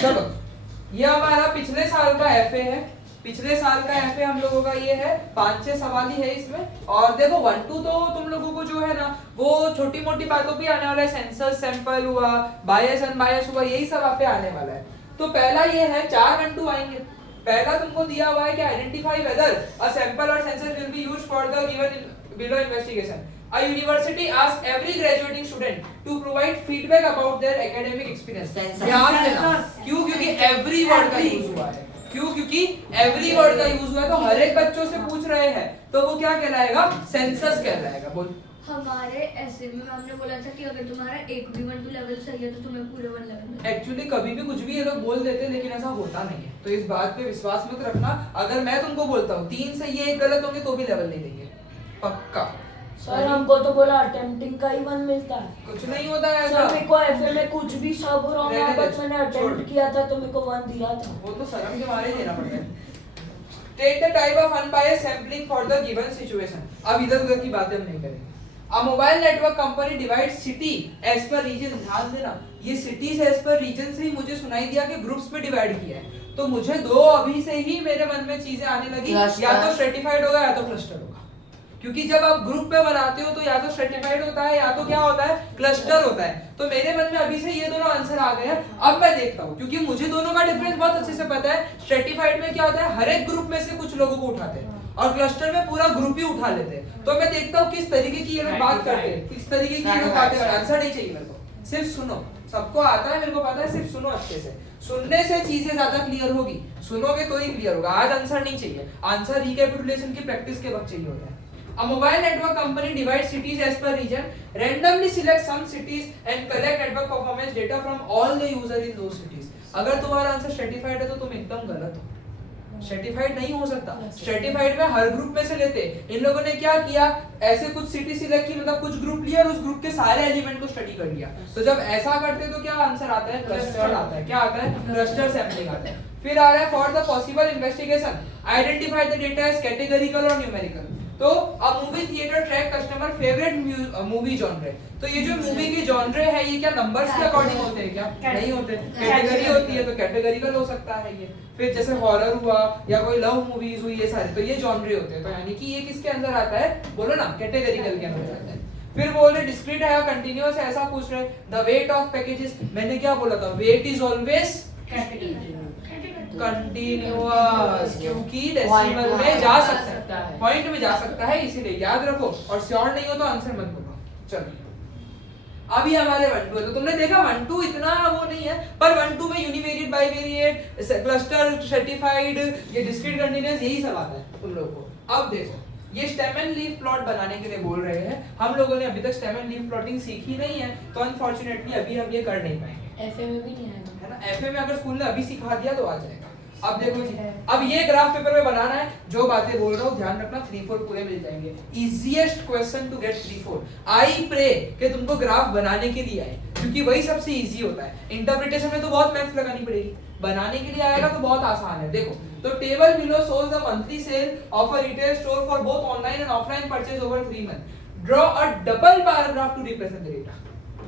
चलो ये हमारा पिछले साल का एफए है। पिछले साल का एफए हम लोगों का ये है, 5-6 सवाल ही है इसमें। और देखो 1-2 तो तुम लोगों को जो है ना वो छोटी मोटी बातों पे आने वाला है, सेंसर सैंपल हुआ, बायस अनबायस हुआ, यही सब आप पे आने वाला है। तो पहला ये है 4 1-2 आएंगे। पहला तुमको दिया हुआ है कि आइडेंटिफाई वेदर अ सैंपल और sensor will be used for the given below investigation. A university asks every graduating student to provide feedback about their academic experience. ध्यान देना, क्यों? क्योंकि every word का यूज हुआ है। क्यों? क्योंकि every word का यूज हुआ है, तो हर एक बच्चों से पूछ रहे हैं, तो वो क्या कहलाएगा? सेंसस कहलाएगा। बोल। हमारे ऐसे में हमने बोला था कि अगर तुम्हारा एक भी 1-2 लेवल सही है तो तुम्हें पूरे 1 लेवल। एक्चुअली कभी भी कुछ भी ये लोग बोल देते हैं, लेकिन ऐसा होता नहीं है, तो इस बात पे विश्वास मत रखना। अगर मैं तुमको बोलता हूँ 3 सही है 1 गलत होंगे तो भी लेवल नहीं देंगे, पक्का। सर हमको तो बोला अटेम्प्टिंग का ही 1 मिलता है। कुछ नहीं होता है ऐसा। सर मेरे को एफए में कुछ भी सब रॉन्ग है, बट मैंने अटेम्प्ट किया था तो मेरे को 1 दिया था। वो तो शर्म के मारे देना पड़ता है। Take the type of unbiased sampling for the given situation. अब इधर उधर की बातें हम नहीं करेंगे। A mobile network company divides city as per region। ध्यान देना, ये cities as per region से ही मुझे सुनाई दिया कि ग्रुप्स में डिवाइड किया है, तो मुझे 2 अभी से ही मेरे मन में चीजें आने लगी, या तो स्ट्रेटिफाइड होगा या तो क्लस्टर होगा। क्योंकि जब आप ग्रुप में बनाते हो तो या तो स्ट्रेटिफाइड होता है या तो क्या होता है, क्लस्टर होता है। तो मेरे मन में अभी से ये दोनों आंसर आ गए हैं। अब मैं देखता हूँ, क्योंकि मुझे दोनों का डिफरेंस बहुत अच्छे से पता है। स्ट्रेटिफाइड में क्या होता है, हर एक ग्रुप में से कुछ लोगों को उठाते हैं, और क्लस्टर में पूरा ग्रुप ही उठा लेते हैं। तो मैं देखता हूँ किस तरीके की ये लोग बात करते हैं, किस तरीके की ये लोग बातें करते हैं। आंसर नहीं चाहिए मेरे को, सिर्फ सुनो। सबको आता है, मेरे को पता है, सिर्फ सुनो अच्छे से। सुनने से चीजें ज्यादा क्लियर होगी, सुनोगे तो ही क्लियर होगा। आज आंसर नहीं चाहिए, आंसर रिकैपिटुलेशन की प्रैक्टिस के वक्त चाहिए होता है। A mobile network company divides cities as per region, randomly selects some cities and collect network performance data from all the user in those cities. अगर तुम्हारा आंसर स्ट्रेटिफाइड है तो तुम एकदम गलत हो। स्ट्रेटिफाइड नहीं हो सकता। स्ट्रेटिफाइड में हर ग्रुप में से लेते। इन लोगों ने क्या किया, ऐसे कुछ सिटी सिलेक्ट की, मतलब कुछ ग्रुप लिया और उस ग्रुप के सारे एलिमेंट को स्टडी कर लिया। तो जब ऐसा करते तो क्या आंसर आता है, क्लस्टर आता है। क्या आता है, क्लस्टर सैंपलिंग आता है। फिर आ रहा है for the possible investigation identify the data as categorical और न्यूमेरिकल। तो a movie theatre track customer favourite movie genre. तो ये जो मूवी के जॉनरे है ये क्या नंबर्स के अकॉर्डिंग होते हैं क्या? नहीं होते, कैटेगरी होती है, तो कैटेगरिकल हो सकता है ये। फिर जैसे हॉरर हुआ या कोई लव मूवीज हुई, ये सारे तो ये जॉनरे होते हैं। तो यानी कि ये किसके अंदर आता है, बोलो ना, कैटेगरिकल के अंदर आता है। फिर बोल रहे डिस्क्रीट है या कंटीन्यूअस है, ऐसा पूछ रहे। द वेट ऑफ पैकेजेस, मैंने क्या बोला था, वेट इज ऑलवेज कंटीन्यूअस, क्योंकि डेसिमल में जा सकता है, पॉइंट में जा सकता है, इसीलिए याद रखो। और श्योर नहीं हो तो आंसर मत बोलो। चलो अभी हमारे 1-2 है, तो तुमने देखा 1-2 इतना वो नहीं है, पर 1-2 में यूनिवेरिएट, बाइवेरिएट, क्लस्टर, स्ट्रेटिफाइड, ये डिस्क्रीट, कंटीन्यूअस, यही सब आता है तुम लोगों को। अब देखो ये स्टेम एंड लीफ प्लॉट बनाने के लिए बोल रहे हैं। हम लोगों ने अभी तक स्टेम एंड लीफ प्लॉटिंग सीखी नहीं है, तो अनफॉर्चुनेटली अभी हम ये कर नहीं पाएंगे। एफए में भी नहीं आएगा, है ना। एफए में अगर स्कूल ने अभी सिखा दिया तो आ जाएगा। अब देखो जी, अब ये ग्राफ पेपर में बनाना है, जो बातें बोल रहा हूँ ध्यान रखना, 3-4 पूरे मिल जाएंगे। Easiest question to get 3-4। I pray कि तुमको ग्राफ बनाने के लिए आए, क्योंकि वही सबसे इजी होता है। इंटरप्रिटेशन में तो बहुत मैथ्स लगानी पड़ेगी, बनाने के लिए आएगा तो बहुत आसान है। देखो तो table below shows the monthly sale of a retail store for both online and offline purchase over 3 month. Draw a double bar graph to represent the data.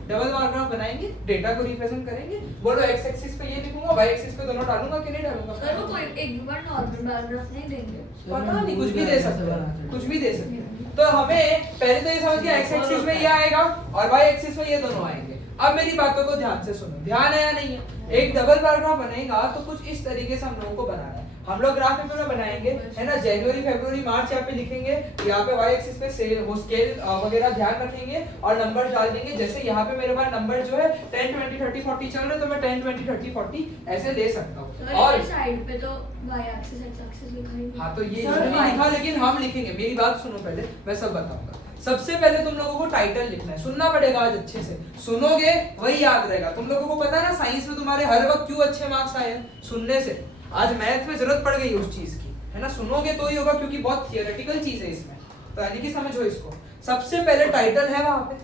Double bar graph बनाएंगे, डेटा को represent करेंगे। बोलो x axis पे ये लिखूंगा, Y axis पे दोनों डालूंगा कि नहीं डालूंगा? सर वो कोई एक बार नॉर्मल बार ग्राफ नहीं देंगे, पता नहीं, कुछ भी दे सकते हैं, कुछ भी दे सकते हैं। तो हमें पहले तो ये समझ गया एक्स एक्सिस में ये आएगा और वाई एक्सिस में ये दोनों आएंगे। अब मेरी बातों को ध्यान से सुनो, ध्यान है या नहीं है। एक डबल बार ग्राफ बनेगा तो कुछ इस तरीके से हम लोगों को बनाना है। हम लोग ग्राफ पेपर में बनाएंगे, है ना, जनवरी फरवरी मार्च यहाँ पे लिखेंगे, यहाँ पे वाई एक्सिस पे सेल वो स्केल वगैरह ध्यान रखेंगे और नंबर डाल देंगे। जैसे यहाँ पे मेरे पास नंबर जो है 10 20 30 40 चल रहे, तो मैं 10 20 30 40 ऐसे ले सकता हूँ। और साइड पे तो वाई एक्सिस एक्स एक्सिस लिखा ही नहीं। हाँ तो ये नहीं लिखा, लेकिन हम लिखेंगे। मेरी बात सुनो पहले, मैं सब बताऊंगा। सबसे पहले तुम लोगों को टाइटल लिखना है, सुनना पड़ेगा आज अच्छे से, सुनोगे वही याद रहेगा। तुम लोगों को पता है ना साइंस में तुम्हारे हर वक्त क्यों अच्छे मार्क्स आए हैं, सुनने से। आज मैथ में जरूरत पड़ गई उस चीज की, है ना, सुनोगे तो ही होगा, क्योंकि बहुत थियोरेटिकल चीज है इसमें। तो यानी कि समझो इसको। सबसे पहले टाइटल है वहां पे,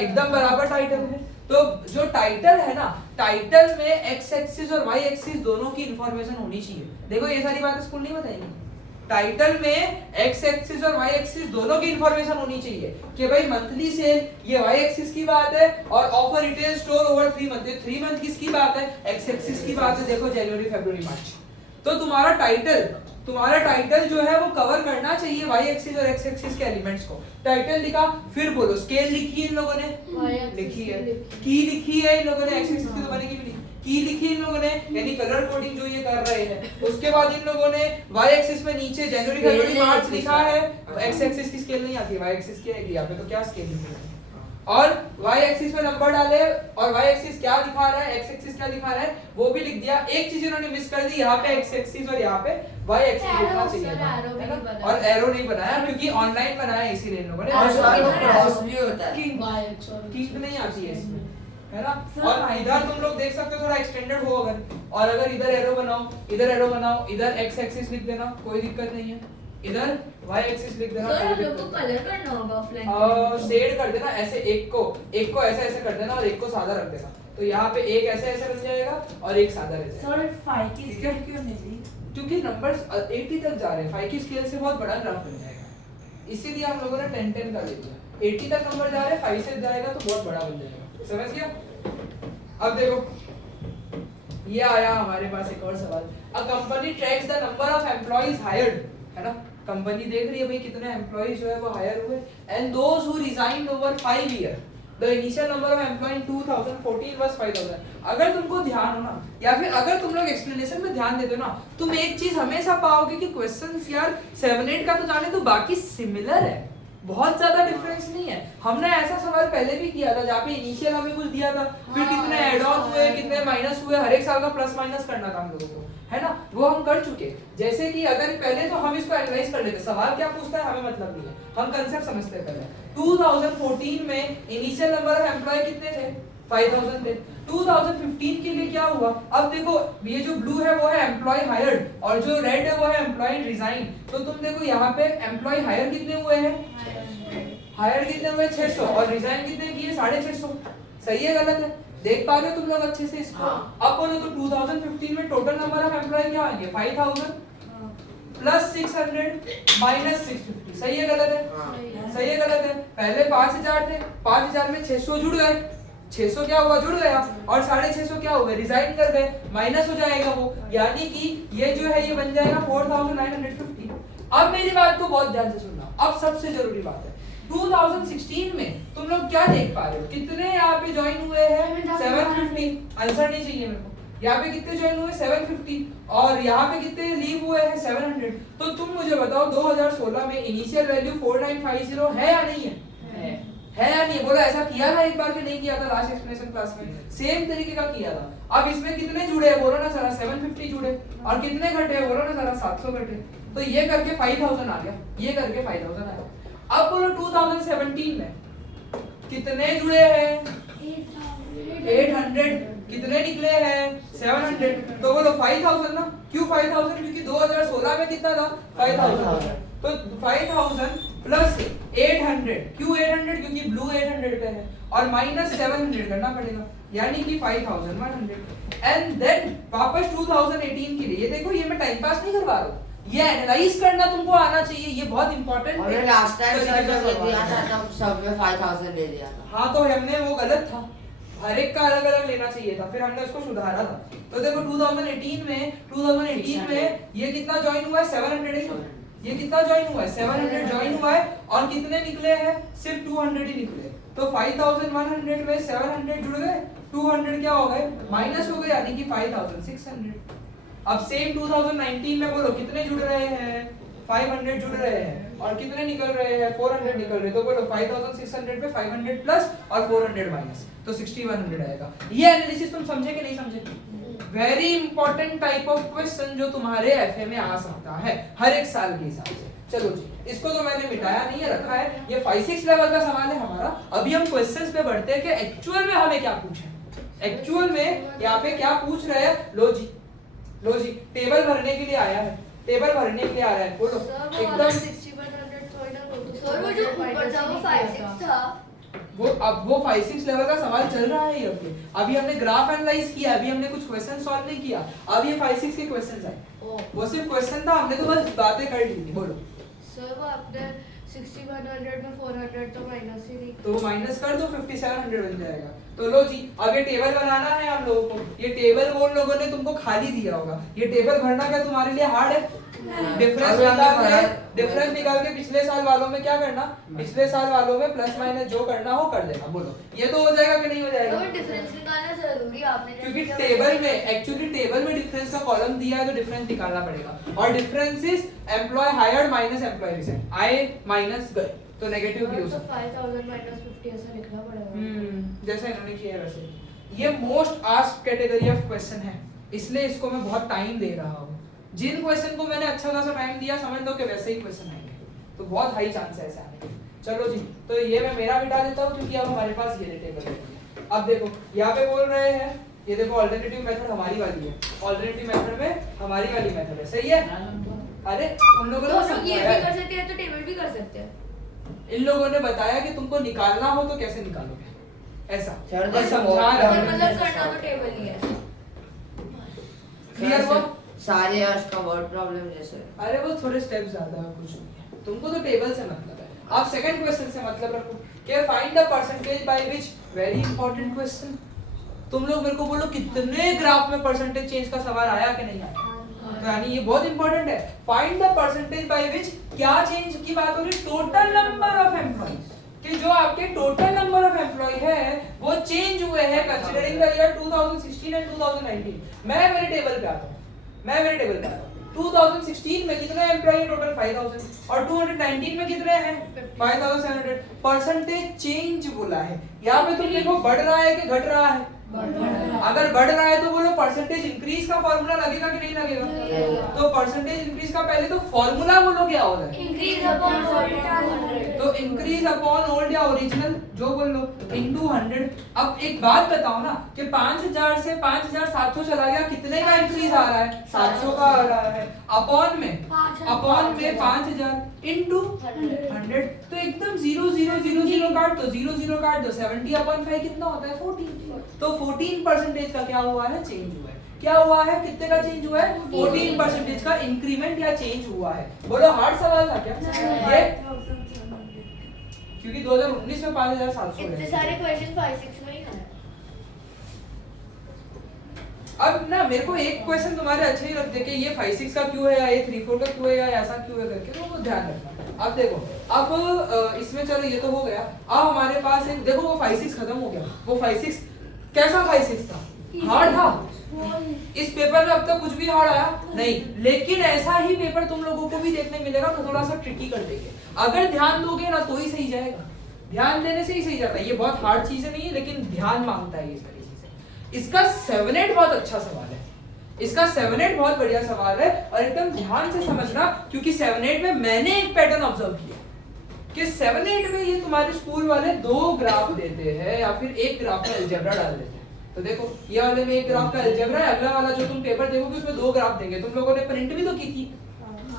एकदम बराबर टाइटल है। तो जो टाइटल है ना, टाइटल में एक्स एक्सिस और वाई एक्सिस दोनों की इंफॉर्मेशन होनी चाहिए। देखो ये सारी बातें स्कूल नहीं बताएंगे, टाइटल में एक्स एक्सिस और वाई एक्सिस दोनों की इंफॉर्मेशन होनी चाहिए कि भाई मंथली सेल ये वाई एक्सिस की बात है और offer retail store over 3 month, 3 month किसकी बात है, एक्स एक्सिस की बात है। देखो जनवरी फरवरी मार्च, तो तुम्हारा टाइटल जो है वो कवर करना चाहिए वाई एक्सिस और एक्स एक्सिस के एलिमेंट्स को। टाइटल लिखा, फिर बोलो स्केल लिखी है इन लोगों ने, लिखी है, की लिखी है इन लोगों ने, एक्स एक्सिस की तो बनेगी भी नहीं, की लिखी इन लोगों ने यानी कलर कोडिंग जो ये कर रहे हैं। उसके बाद इन लोगों ने वाई एक्सिस में नीचे जनवरी फरवरी मार्च लिखा है, एक्स एक्सिस की स्केल नहीं आती, वाई एक्सिस की आएगी यहाँ पे, तो क्या स्केल लिखी और y एक्सिस में नंबर डाले और y एक्सिस क्या दिखा रहा है, x एक्सिस क्या दिखा रहा है वो भी लिख दिया। एक चीज इन्होंने मिस कर दी, यहाँ पे x एक्सिस और यहाँ पे y एक्सिस लिखना चाहिए था, और एरो नहीं बनाया क्योंकि ऑनलाइन बनाया इसीलिए इन लोगों ने। और क्रॉस भी होता है, किंग नहीं आती है इसमें, है ना। और इधर तुम लोग देख सकते हो थोड़ा एक्सटेंडेड हो अगर, और अगर इधर एरो बनाओ, इधर एरो बनाओ, इधर x एक्सिस लिख देना, कोई दिक्कत नहीं है, इधर y एक्सिस लिख देना, सर हम लोग को कलर करना होगा ऑफलाइन, शेड कर देना ऐसे, एक को ऐसे ऐसे कर देना और एक को सादा रख देना, तो यहाँ पे एक ऐसे ऐसे बन जाएगा और एक सादा रह जाएगा। सर 5 की स्केल क्यों नहीं ली? क्योंकि नंबर्स 80 तक जा रहे हैं, 5 की स्केल से बहुत बड़ा ग्राफ बन जाएगा, इसीलिए हम लोगों ने 10 10 कर दिया। 80 तक नंबर जा रहे हैं, 5 से जाएगा तो बहुत बड़ा बन जाएगा, समझ गया। अब देखो ये आया हमारे पास एक और सवाल, a company tracks the number of employees hired, है ना, कंपनी देख रही है भाई कितने एम्प्लॉइज जो है वो हायर हुए, and those who resigned over 5 year the initial number of employ in 2014 was 5000। अगर तुमको ध्यान हो ना, या फिर अगर तुम लोग एक्सप्लेनेशन में ध्यान देते हो ना, तुम एक चीज हमेशा पाओगे कि क्वेश्चंस यार 7 8 का तो जाने तो बाकी सिमिलर है, बहुत ज्यादा डिफरेंस नहीं है। हमने ऐसा सवाल पहले भी किया था जहाँ पे इनिशियल हमें कुछ दिया था, फिर कितने ऐड ऑन हुए, कितने माइनस हुए, हर एक साल का प्लस माइनस करना था हम लोगों को, है ना, वो हम कर चुके। जैसे कि अगर पहले तो हम इसको एनालाइज कर लेते, सवाल क्या पूछता है हमें मतलब नहीं है, हम कंसेप्ट समझते हैं पहले। 2014 में इनिशियल नंबर ऑफ एम्प्लॉय कितने थे, 5000 थे। 2015 के लिए क्या हुआ, अब देखो ये जो ब्लू है वो है एम्प्लॉय हायर्ड और जो रेड है वो है एम्प्लॉय रिजाइन। तो तुम देखो यहाँ पे एम्प्लॉय हायर कितने हुए हैं, हायर कितने हुए 600 और रिजाइन कितने किए 650, सही है गलत है, देख पा रहे हो तुम लोग अच्छे से इसको। अब बोलो तो 2015 में टोटल नंबर ऑफ एम्प्लॉय क्या आएंगे, 5000 प्लस 600 माइनस 650, सही है गलत है, सही है गलत है। पहले 5000 थे, 5000 में 600 जुड़ गए, 600 क्या हुआ जुड़ गया, और 650 क्या हो गए रिजाइन कर गए, माइनस हो जाएगा वो, यानी कि ये जो है ये बन जाएगा 4950। अब मेरी बात को बहुत ध्यान से सुनना, अब सबसे जरूरी बात है 2016 में तुम लोग क्या देख पा रहे हो, कितने यहाँ पे ज्वाइन हुए हैं 750, आंसर नहीं चाहिए मेरे को, यहाँ पे कितने ज्वाइन हुए 750 और यहाँ पे कितने लीव हुए हैं 700। तो तुम मुझे बताओ 2016 में इनिशियल वैल्यू 4950 है या नहीं है या नहीं, बोलो ऐसा किया था एक बार कि नहीं किया था लास्ट एक्सप्लेनेशन क्लास में, सेम तरीके का किया था। अब इसमें कितने जुड़े हैं बोलो ना जरा, 750 जुड़े, और कितने घटे हैं बोलो ना जरा, 700 घटे, तो ये करके 5000 आ गया, ये करके 5000 आया। अब बोलो 2017 में कितने जुड़े हैं 800, कितने निकले हैं 700, तो बोलो 5000 ना, क्यों 5000, क्योंकि 2016 में कितना था 5000, तो 5000 प्लस 800, क्यों 800, क्योंकि ब्लू 800 पे है, और माइनस 700 करना पड़ेगा, यानी कि 5100, एंड देन वापस 2018 के लिए, ये देखो ये मैं टाइम पास नहीं करवा रहा हूँ, ये एनालाइज करना तुमको आना चाहिए, ये बहुत इंपॉर्टेंट है। और लास्ट टाइम सर जब ये दिया था तब सब में 5000 ले दिया था। हाँ तो हमने वो गलत था, हर एक का अलग अलग लेना चाहिए था, फिर हमने उसको सुधारा था। तो देखो 2018 में ये कितना ज्वाइन हुआ है 700 ही, ये कितना ज्वाइन हुआ है 700 ज्वाइन हुआ है, और कितने निकले हैं सिर्फ 200 ही निकले, तो 5100 में 700 जुड़ गए, 200 क्या हो गए माइनस हो गए, यानी कि 5600। अब सेम 2019 में बोलो कितने जुड़ रहे हैं 500 जुड़ रहे हैं, और कितने निकल रहे हैं 400 निकल रहे हैं, तो बोलो 5600 पे 500 प्लस और 400 माइनस, तो 6100 आएगा। ये एनालिसिस तुम समझे कि नहीं समझे, very important type of question जो तुम्हारे एफए में आ सकता है हर एक साल के हिसाब से। चलो जी, इसको तो मैंने मिटाया नहीं है, रखा है, ये 5-6 लेवल का सवाल है हमारा। अभी हम क्वेश्चंस पे बढ़ते हैं कि एक्चुअल में हमें क्या पूछे, एक्चुअल में यहाँ पे क्या पूछ रहे हैं। लो जी टेबल भरने के लिए आया है, टेबल भरने के लिए आया है, बोलो एकदम। सर वो जो ऊपर था वो 5 6 था, वो 5-6 लेवल का सवाल चल रहा है ये अभी हमने ग्राफ एनालाइज किया, अभी हमने कुछ क्वेश्चन सॉल्व नहीं किया, अब ये 5-6 के क्वेश्चंस आए। वो सिर्फ क्वेश्चन था, हमने तो बस बातें कर ली थी। बोलो सर वो आपने 6100 में 400 तो माइनस ही नहीं, तो माइनस कर दो 5700 बन जाएगा। तो लो जी, अब ये टेबल बनाना है हम लोगों को। ये टेबल वो लोगों ने तुमको खाली दिया होगा, ये टेबल भरना क्या तुम्हारे लिए हार्ड है? डिफरेंस निकाल के पिछले साल वालों में क्या करना, पिछले साल वालों में प्लस माइनस जो करना हो कर देना। बोलो ये तो हो जाएगा कि नहीं हो जाएगा? तो डिफरेंस निकालना जरूरी है आपने, क्योंकि टेबल में एक्चुअली टेबल में डिफरेंस का कॉलम दिया है तो डिफरेंस निकालना पड़ेगा। और difference is employ hired minus employ resign, आए माइनस गए तो नेगेटिव भी हो तो सकता है। 5000 माइनस 50 ऐसा लिखना पड़ेगा। जैसा इन्होंने किया है वैसे। ये most asked category of question है, इसलिए इसको मैं बहुत टाइम दे रहा हूँ। जिन क्वेश्चन को मैंने अच्छा खासा टाइम दिया, समझ लो कि वैसे ही क्वेश्चन आएंगे, तो बहुत हाई चांस है ऐसे आने के। चलो जी, तो ये मैं मेरा मिटा देता हूँ क्योंकि अब हमारे पास ये टेबल है। अब देखो यहाँ पे बोल रहे हैं, ये देखो अल्टरनेटिव मेथड हमारी वाली है, अल्टरनेटिव मेथड में हमारी वाली मेथड है, सही है? अरे उन लोगों ने तो हम ये भी समझाया, कर सकते हैं तो टेबल भी कर सकते हैं। इन लोगों ने बताया कि तुमको निकालना हो तो कैसे निकालोगे, ऐसा सर, बस जैसे समझा बहुत- रहा और हूं। मतलब करना तो टेबल ही है। क्लियर हुआ? सारे अर्स का वर्ड प्रॉब्लम जैसे। अरे वो थोड़े स्टेप ज्यादा है, कुछ नहीं है। तुमको तो टेबल से मतलब है, आप सेकंड क्वेश्चन से मतलब रखो कि find the percentage by which, very important question. तुम लोग मेरे को बोलो कितने ग्राफ में परसेंटेज चेंज का सवाल आया कि नहीं आया, तो यानी ये बहुत इंपॉर्टेंट है। Find the percentage by which, क्या चेंज की बात हो रही है? टोटल नंबर ऑफ एम्प्लॉइज, कि जो आपके टोटल नंबर ऑफ एम्प्लॉय है वो चेंज हुए हैं कंसीडरिंग द ईयर 2016 एंड 2019। मैं मेरे टेबल पे आता हूं, 2016 में कितने एम्प्लॉय टोटल 5000 और 2019 में कितने हैं 5700। परसेंटेज चेंज बोला है, यहाँ पे तुम देखो बढ़ रहा है कि घट रहा है? अगर बढ़ रहा है तो बोलो परसेंटेज इंक्रीज का फॉर्मूला लगेगा कि नहीं लगेगा? तो परसेंटेज इंक्रीज का पहले तो फॉर्मूला बोलो क्या होता है? इंक्रीज अपॉन तो इंक्रीज अपॉन ओल्ड या ओरिजिनल जो बोल लो इनटू 100। अब एक बात बताओ ना कि 5000 से 5700 चला गया, कितने का इंक्रीज आ रहा है? 700 का आ रहा है। अपॉन में 5000 इनटू 100, तो एकदम 0 0 0 0 काट दो, 0 0 काट दो, 70 अपॉन 5 कितना होता है? 14। तो 14% का क्या हुआ है? चेंज हुआ है। क्या हुआ है? कितने का चेंज हुआ है? 14% का इंक्रीमेंट या चेंज हुआ है। बोलो हार्ड सवाल था क्या ये? क्योंकि 2019 में 5700 इतने है। सारे क्वेश्चन 5-6 में ही है। अब ना मेरे को एक क्वेश्चन तुम्हारे अच्छे ही लगते कि ये 5-6 का क्यों है या ये 3-4 का क्यों है या ऐसा क्यों है करके, तो वो ध्यान रखना। अब देखो, अब इसमें चलो ये तो हो गया। अब हमारे पास एक देखो, वो 5-6 खत्म हो गया। वो 5-6 कैसा 5-6 था? हार्ड था। इस पेपर में अब तक कुछ भी हार्ड आया नहीं, लेकिन ऐसा ही पेपर तुम लोगों को भी देखने मिलेगा तो थोड़ा सा ट्रिकी कर देंगे। अगर ध्यान दोगे ना तो ही सही जाएगा, ध्यान देने से ही सही जाता है। ये बहुत हार्ड चीज नहीं है, लेकिन ध्यान मांगता है ये सारी चीजें। इसका 7-8 बहुत अच्छा सवाल है, इसका 7-8 बहुत बढ़िया सवाल है और एकदम ध्यान से समझना, क्योंकि 7-8 में मैंने एक पैटर्न ऑब्जर्व किया कि 7-8 में ये तुम्हारे स्कूल वाले 2 ग्राफ देते हैं या फिर एक ग्राफ का अलजेब्रा डाल देते हैं। तो देखो ये वाले में एक ग्राफ का अलजेब्रा है, अगला वाला जो तुम पेपर देखोगे उसमें 2 ग्राफ देंगे। तुम लोगों ने प्रिंट भी तो की थी,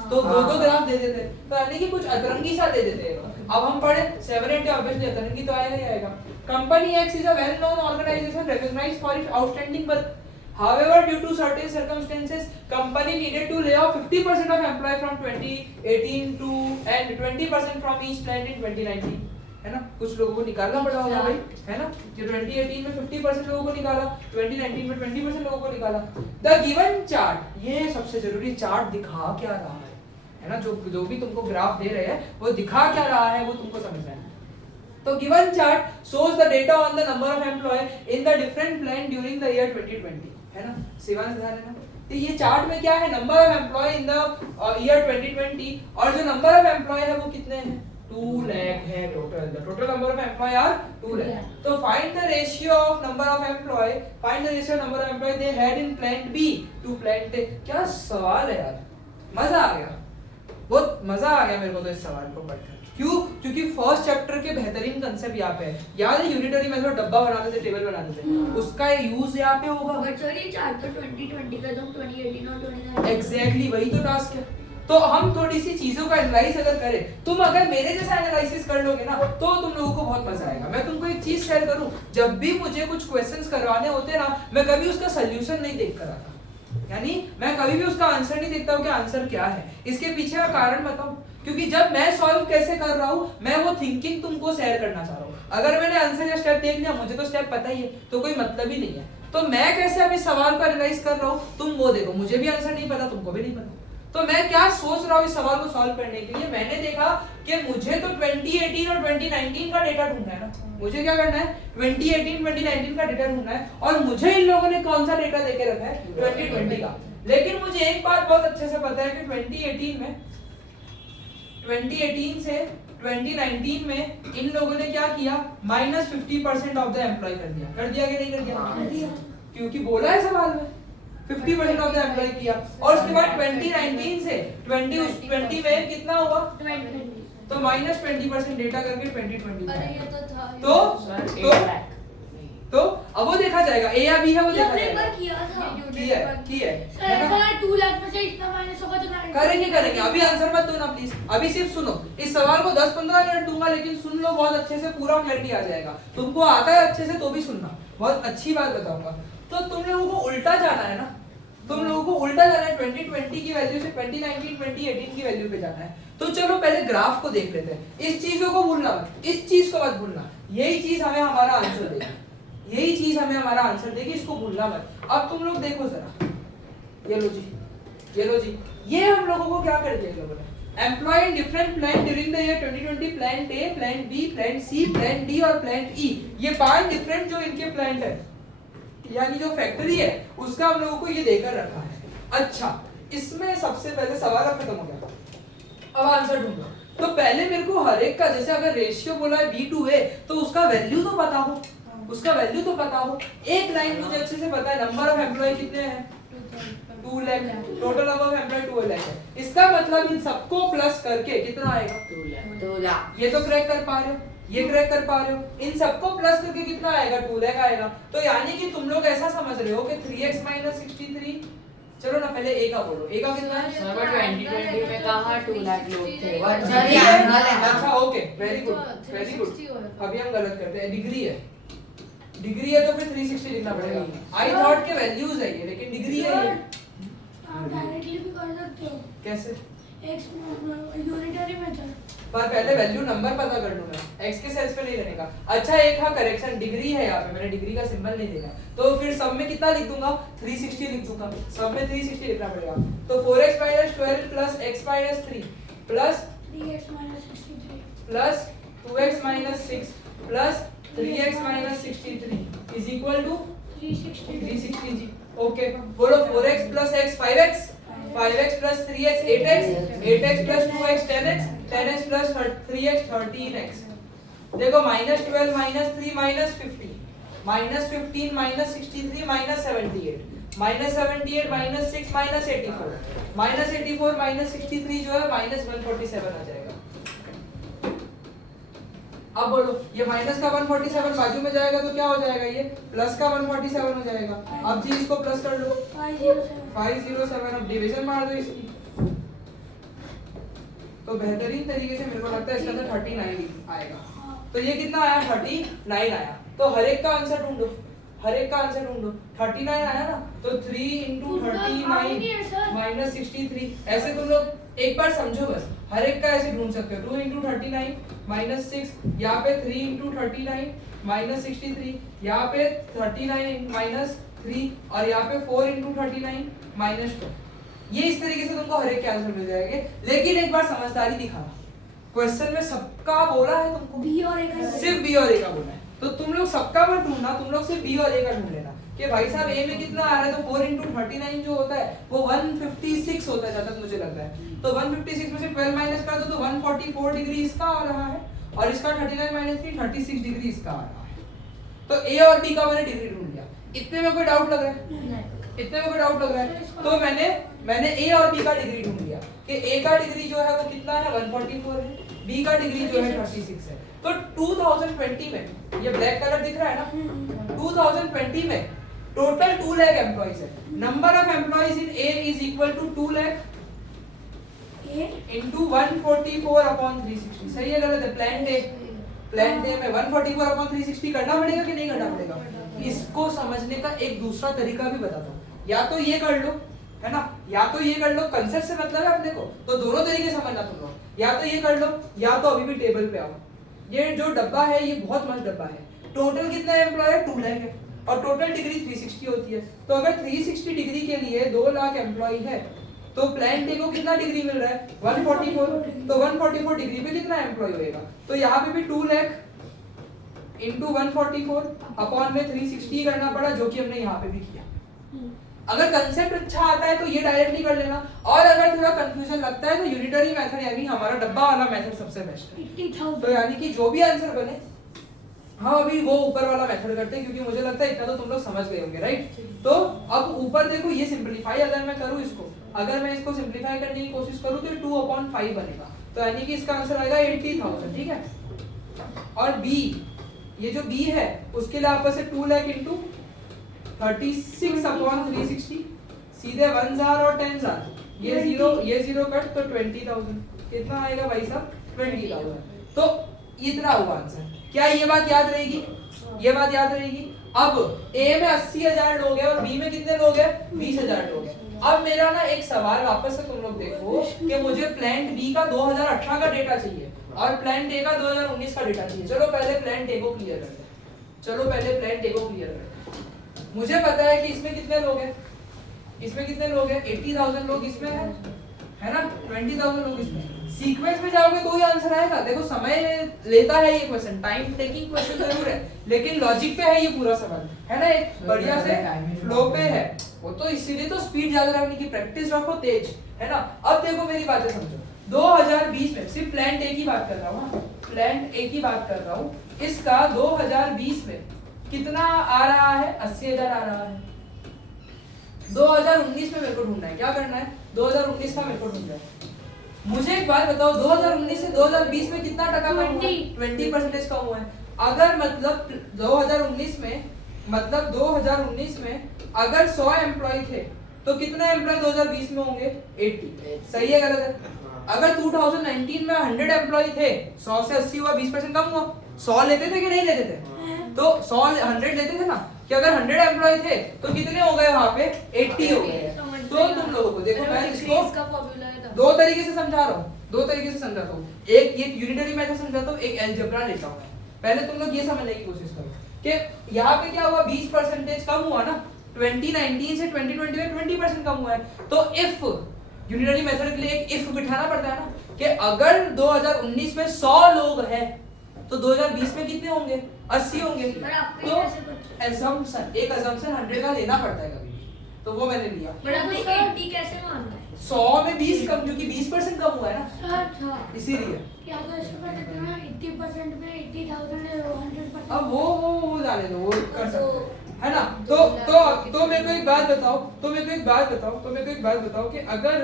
तो 2-2 ग्राफ दे देते, तो यानी कि कुछ अतरंगी सा दे देते हैं। अब हम पढ़े 7-8 ऑब्वियसली अतरंगी तो आएगा ही आएगा। Company X is a well known organisation recognized for its outstanding work. However, due to certain circumstances, company needed to lay off 50% of employee from 2018 to and 20% from each plant in 2019. है ना, कुछ लोगों को निकालना पड़ा होगा भाई, है ना। जो 2018 में 50% लोगों को निकाला, 2019 में 20% लोगों को निकाला। The given chart, ये सबसे जरूरी, चार्ट दिखा क्या रहा है ना, जो भी तुमको ग्राफ दे रहे हैं वो दिखा क्या रहा है वो तुमको समझना है। तो given chart shows the data on the number of employee in the different plant during the year 2020, है ना। शिवांश ध्यान है ना, तो ये चार्ट में क्या है? Number of employ in the year 2020, और जो नंबर ऑफ एम्प्लॉय है वो कितने हैं? 2 लाख है total. The total number of employ are 2 lakh. तो find the ratio of number of employ, find the ratio number of employ they had in plant B to plant A. क्या सवाल है यार, मजा आ गया, बहुत मजा आ गया मेरे को तो इस सवाल को पढ़कर। क्यों? क्योंकि फर्स्ट चैप्टर के बेहतरीन कंसेप्ट यहाँ पे है। याद है यूनिटरी मेथड, डब्बा बनाते थे, टेबल बनाते थे, उसका यूज यहाँ पे होगा। बट सर ये चार्ट तो 2020 का, तुम 2018 और 2019 एग्जैक्टली वही तो टास्क है, तो हम थोड़ी सी चीजों का एनालाइज अगर करें, तुम अगर मेरे जैसा एनालिसिस कर लोगे ना तो तुम लोगों को बहुत मजा आएगा। मैं तुमको एक चीज शेयर करूं, जब भी मुझे कुछ क्वेश्चंस करवाने होते ना, मैं कभी उसका सोल्यूशन नहीं देख कर आता, यानी मैं कभी भी उसका आंसर नहीं देखता हूं कि आंसर क्या है। इसके पीछे का कारण बताऊं, क्योंकि जब मैं सॉल्व कैसे कर रहा हूं, मैं वो थिंकिंग तुमको शेयर करना चाह रहा हूं। अगर मैंने आंसर या स्टेप देख लिया, मुझे तो स्टेप पता ही है, तो कोई मतलब ही नहीं है। तो मैं कैसे अभी सवाल को एनालाइज कर रहा हूं, तुम वो देखो। मुझे भी आंसर नहीं पता, तुमको भी नहीं पता, तो मैं क्या सोच रहा हूं इस सवाल को सॉल्व करने के लिए। मैंने देखा कि मुझे तो 2018 और 2019 का डेटा ढूंढना है ना, मुझे क्या करना है 2018 2019 का डेटा ढूंढना है, और मुझे इन लोगों ने कौन सा डेटा देके रखा है 2020 का। लेकिन मुझे एक बात बहुत अच्छे से पता है कि 2018 से 2019 में इन लोगों ने क्या किया, -50% ऑफ द एम्प्लॉय कर दिया कि नहीं कर दिया? क्योंकि बोला है सवाल में 50% ऑफ द एम्प्लॉय किया। और उसके बाद 2019 से 2020 में कितना हुआ, तो -20% डेटा करके 2020 अरे ये तो था। तो अब वो देखा जाएगा, ए या बी है वो देखा हमने एक बार जाएगा। किया था। की है सर ऐसा 2 लाख में से इतना माइनस होगा तो करेंगे। अभी आंसर मत दो ना प्लीज, अभी सिर्फ सुनो। इस सवाल को 10-15 मिनट दूंगा, लेकिन सुन लो बहुत अच्छे से, पूरा क्लैरिटी आ जाएगा। तुमको आता है अच्छे से तो भी सुनना, बहुत अच्छी बात बताऊंगा। तो तुम लोगों को उल्टा जाना है ना, तुम लोगों को उल्टा जाना है, 2020 की वैल्यू से 2019 2018 की वैल्यू पे जाना है। तो चलो पहले ग्राफ को देख लेते हैं। इस चीजों को भूलना मत, इस चीज को मत भूलना, यही चीज हमें हमारा आंसर देगी, यही चीज हमें हमारा आंसर देगी, इसको भूलना मत। अब तुम लोग देखो जरा, ये लो जी, ये हम लोगों को क्या कर दिया इन लोगों ने, employ in different plan during the year 2020, plan A, plan B, plan C, plan D और प्लान ई। ये 5 डिफरेंट जो इनके प्लान है, यानी जो फैक्ट्री है, उसका हम लोगों को ये देकर रखा है। अच्छा, इसमें सबसे पहले सवाल अब खत्म हो गया, अब आंसर ढूंढो। तो पहले मेरे को हर एक का, जैसे अगर रेशियो बोला है B/A, तो उसका वैल्यू तो पता हो, एक लाइन मुझे अच्छे से पता है, नंबर ऑफ एम्प्लॉय कितने हैं 2 lakh, total number of employ 2 lakh है। इसका मतलब इन सबको प्लस करके कितना आएगा 2 लाख। ये तो क्रैक कर पा रहे हो, ये क्रैक कर पा रहे हो, इन सबको प्लस करके कितना आएगा 2 लाख आएगा। तो यानी कि तुम लोग ऐसा समझ रहे हो कि 3x - 63, चलो ना पहले ए का बोलो, ए का कितना है? सर 2020 में कहां 2 लाख लोग थे? डिग्री है। अच्छा ओके, वेरी गुड। अभी हम गलत करते हैं, डिग्री है तो फिर 360 लिखना पड़ेगा। आई थॉट के वैल्यूज है ये, लेकिन डिग्री है ये। आप डायरेक्टली भी कर सकते हो, कैसे? x unitary method. पर पहले वैल्यू नंबर पता कर लूंगा, x के सेल्स पे नहीं रहने का। अच्छा एक हाँ करेक्शन, डिग्री है यहाँ पे, मैंने डिग्री का सिंबल नहीं देखा, तो फिर सब में कितना लिख दूंगा 360 लिख दूंगा, सब में 360 लिखना पड़ेगा। तो 4x - 12 plus x - 3 plus 3x - 63 plus 2x - 6 plus 3x - 63 is equal to 360 जी। ओके बोलो 4x plus x 5x, 5x plus 3x 8x, 8x plus 2x 10x, 10x plus 3x 13x। देखो -12 - 3 - 50, -15 - 63 - 78, -78 -6 -84, -84 -63 जो है -147 आ जाएगा। अब बोलो ये माइनस का 147 बाजू में जाएगा तो क्या हो जाएगा, ये प्लस का 147 हो जाएगा। अब जी इसको प्लस कर लो 507, अब डिवीजन मार दो इसकी, तो बेहतरीन तरीके से मेरे को लगता है इसका अंदर 39 आएगा। तो ये कितना आया 39 आया। तो हर एक का आंसर ढूंढो, 39 आया ना, तो 3 × 39 - 63। ऐसे तुम लोग एक बार समझो बस, हर एक का ऐसे ढूंढ सकते हो। 2 × 39 - 6, यहाँ पे 3 × 39 - 63, यहाँ पे 39 - 3 और यहाँ पे 4 × 39 - 2। ये इस तरीके से तुमको हर एक के आंसर मिल जाएंगे। लेकिन एक बार समझदारी दिखाना, क्वेश्चन में सबका बोला है तुमको, बी और ए का, सिर्फ बी और ए का बोला है, तो तुम लोग सबका मत ढूंढना, तुम लोग सिर्फ बी और ए का ढूंढ लेना कि भाई साहब ए में कितना आ रहा है। तो 4 × 39 जो होता है वो 156 होता है, जहाँ तक मुझे लग रहा है। तो 156 में से 12 माइनस कर दो तो 144 डिग्री इसका आ रहा है, और इसका 39 - 3 36 डिग्री इसका आ रहा है। तो ए और बी का मैंने डिग्री ढूंढ लिया। इतने में कोई डाउट लग रहा है? इतने में कोई डाउट लग रहा है? तो मैंने ए और बी का डिग्री ढूंढ लिया कि ए का डिग्री जो है वो कितना है 144 है, बी का डिग्री जो है 36 है। तो 2020 में ये ब्लैक कलर दिख रहा है ना, 2020 में टोटल 2 लाख एम्प्लॉइज है। Number of employees in A is equal to 2 lakh, A into 144 upon 360 सही है गलत है? प्लान डे में 144 upon 360 करना पड़ेगा कि नहीं करना पड़ेगा? इसको समझने का एक दूसरा तरीका भी बताता हूँ। या तो ये कर लो, है ना, या तो ये कर लो, कंसेप्ट से मतलब है अपने को, तो दोनों तरीके समझना तुम लोग। या तो ये कर लो, या तो अभी भी टेबल पे आओ। ये जो डब्बा है ये बहुत मस्त डब्बा है। टोटल कितना एम्प्लॉय है? 2 लाख है, और टोटल डिग्री 360 होती है। तो अगर 360 डिग्री के लिए 2 लाख एम्प्लॉय है, तो प्लान डे को कितना डिग्री मिल रहा है? 144। तो 144 डिग्री पे कितना एम्प्लॉय होएगा? तो यहाँ पे भी 2 लाख इंटू 144 अपॉन में 360 करना पड़ा, जो कि हमने यहाँ पे भी किया। अगर कंसेप्ट अच्छा आता है तो ये डायरेक्टली कर लेना, और अगर थोड़ा कंफ्यूजन लगता है तो यूनिटरी मेथड यानी हमारा डब्बा वाला मेथड सबसे बेस्ट है। 80,000 तो यानी कि जो भी आंसर बने, हाँ अभी वो ऊपर वाला मेथड करते हैं, क्योंकि मुझे लगता है इतना तो तुम लोग समझ गए होंगे, राइट? तो अब ऊपर देखो, ये सिंपलीफाई अगर मैं करूँ इसको, अगर मैं इसको सिंपलीफाई करने की कोशिश करूँ तो 2/5 बनेगा, तो यानी कि इसका आंसर आएगा 80,000, ठीक है? और बी, ये जो बी है उसके लिए आपस से 2 लाख इंटू 36 अपॉन 360, सीधे 1 जार और 10 जार, ये जीरो कट, तो 20,000 कितना आएगा भाई साहब? 20,000। तो इतना हुआ आंसर। क्या ये बात याद रहेगी? ये बात याद रहेगी। अब ए में 80,000 लोग हैं और बी में कितने लोग हैं? 20,000 लोग हैं। अब मेरा ना एक सवाल वापस से तुम लोग देखो कि मुझे प्लांट बी का 2018 का डेटा चाहिए और प्लांट ए का 2019 का डेटा चाहिए। चलो पहले प्लांट ए को क्लियर करते हैं। मुझे पता है कि इसमें कितने लोग हैं, 80,000 लोग इसमें है ना, 20,000 लोग इसमें। सीक्वेंस में जाओगे तो ही आंसर आएगा। देखो समय लेता है ये क्वेश्चन, टाइम टेकिंग क्वेश्चन जरूर है, लेकिन लॉजिक पे है ये पूरा सवाल, है ना, एक बढ़िया से फ्लो पे है। वो तो इसीलिए तो स्पीड ज्यादा रखने की प्रैक्टिस रखो, तेज, है ना। अब देखो मेरी बातें समझो, 2020 में सिर्फ प्लांट ए की बात कर रहा हूँ, प्लांट ए की बात कर रहा हूँ, इसका 2020 में कितना आ रहा है? 80,000 आ रहा है। 2019 में मेरे को ढूंढना है, क्या करना है? 2019 का मेरे को ढूंढना है। मुझे एक बात बताओ, 2019 से 2020 में कितना टका कम हुआ? 20% कम हुआ है। अगर मतलब 2019 में अगर 100 एम्प्लॉय थे तो कितने एम्प्लॉय 2020 में होंगे? 80। सही है गलत है? अगर 2019 में 100 एम्प्लॉय थे, 100 से 80 हुआ, 20% कम हुआ। 100 लेते थे कि नहीं लेते थे? तो 100 लेते थे ना, कि अगर 100 एम्प्लॉय थे तो कितने हो गए वहां पे? 80 हो गए। तो तुम लोगों को देखो, मैं इसको दो तरीके से समझा रहा हूँ, एक ये यूनिटरी मेथड समझाता हूँ, एक अलजेब्रा लेता हूँ। पहले तुम लोग ये समझने की कोशिश करो कि यहाँ पे क्या हुआ? 20% कम हुआ ना, 2019 से 2020 में 20% कम हुआ है। तो इफ यूनिटरी मेथड के लिए एक इफ बिठाना पड़ता है ना, कि अगर 2019 में 100 लोग हैं तो 2020 में कितने होंगे? 80 होंगे। तो assumption, एक assumption 100 का लेना पड़ता है कभी, तो वो मैंने लिया। बट आपने 80 कैसे माना है? 100 में 20 कम, क्योंकि 20% कम हुआ है ना, अच्छा इसीलिए। या तो ऐसे कर देते हैं ना, 80% में 80,000 है, 100%। अब वो जाने दो, वो कर सकते हैं, है ना। तो मेरे को एक बात बताओ कि अगर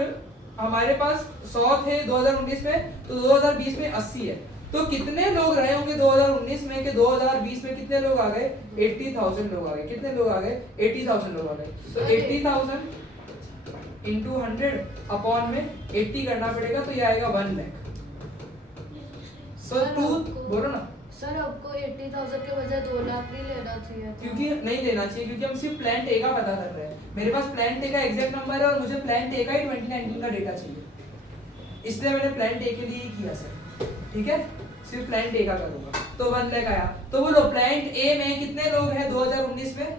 हमारे पास 100 थे 2019 में, तो 2020 में 80 है, तो कितने लोग रहे होंगे 2019 में कि 2020 में कितने लोग आ गए? 80,000 लोग आ गए। कितने लोग आ गए? 80,000 लोग आ गए। तो 80,000 इंटू 100 अपॉन में 80 करना पड़ेगा, तो ये आएगा 1 लाख। सो 2 बोलो ना सर, आपको 80,000 के बजाय 2 लाख नहीं लेना चाहिए था। क्योंकि नहीं देना चाहिए, क्योंकि हम सिर्फ प्लांट ए का पता कर रहे हैं। मेरे पास प्लांट ए का एग्जैक्ट नंबर है और मुझे प्लांट ए का ही 2019 का डेटा चाहिए, इसलिए मैंने प्लांट ए के लिए ही किया सर, ठीक है। सिर्फ प्लांट ए का करूंगा, तो 1 लाख आया। तो बोलो प्लांट ए में कितने लोग हैं 2019 में?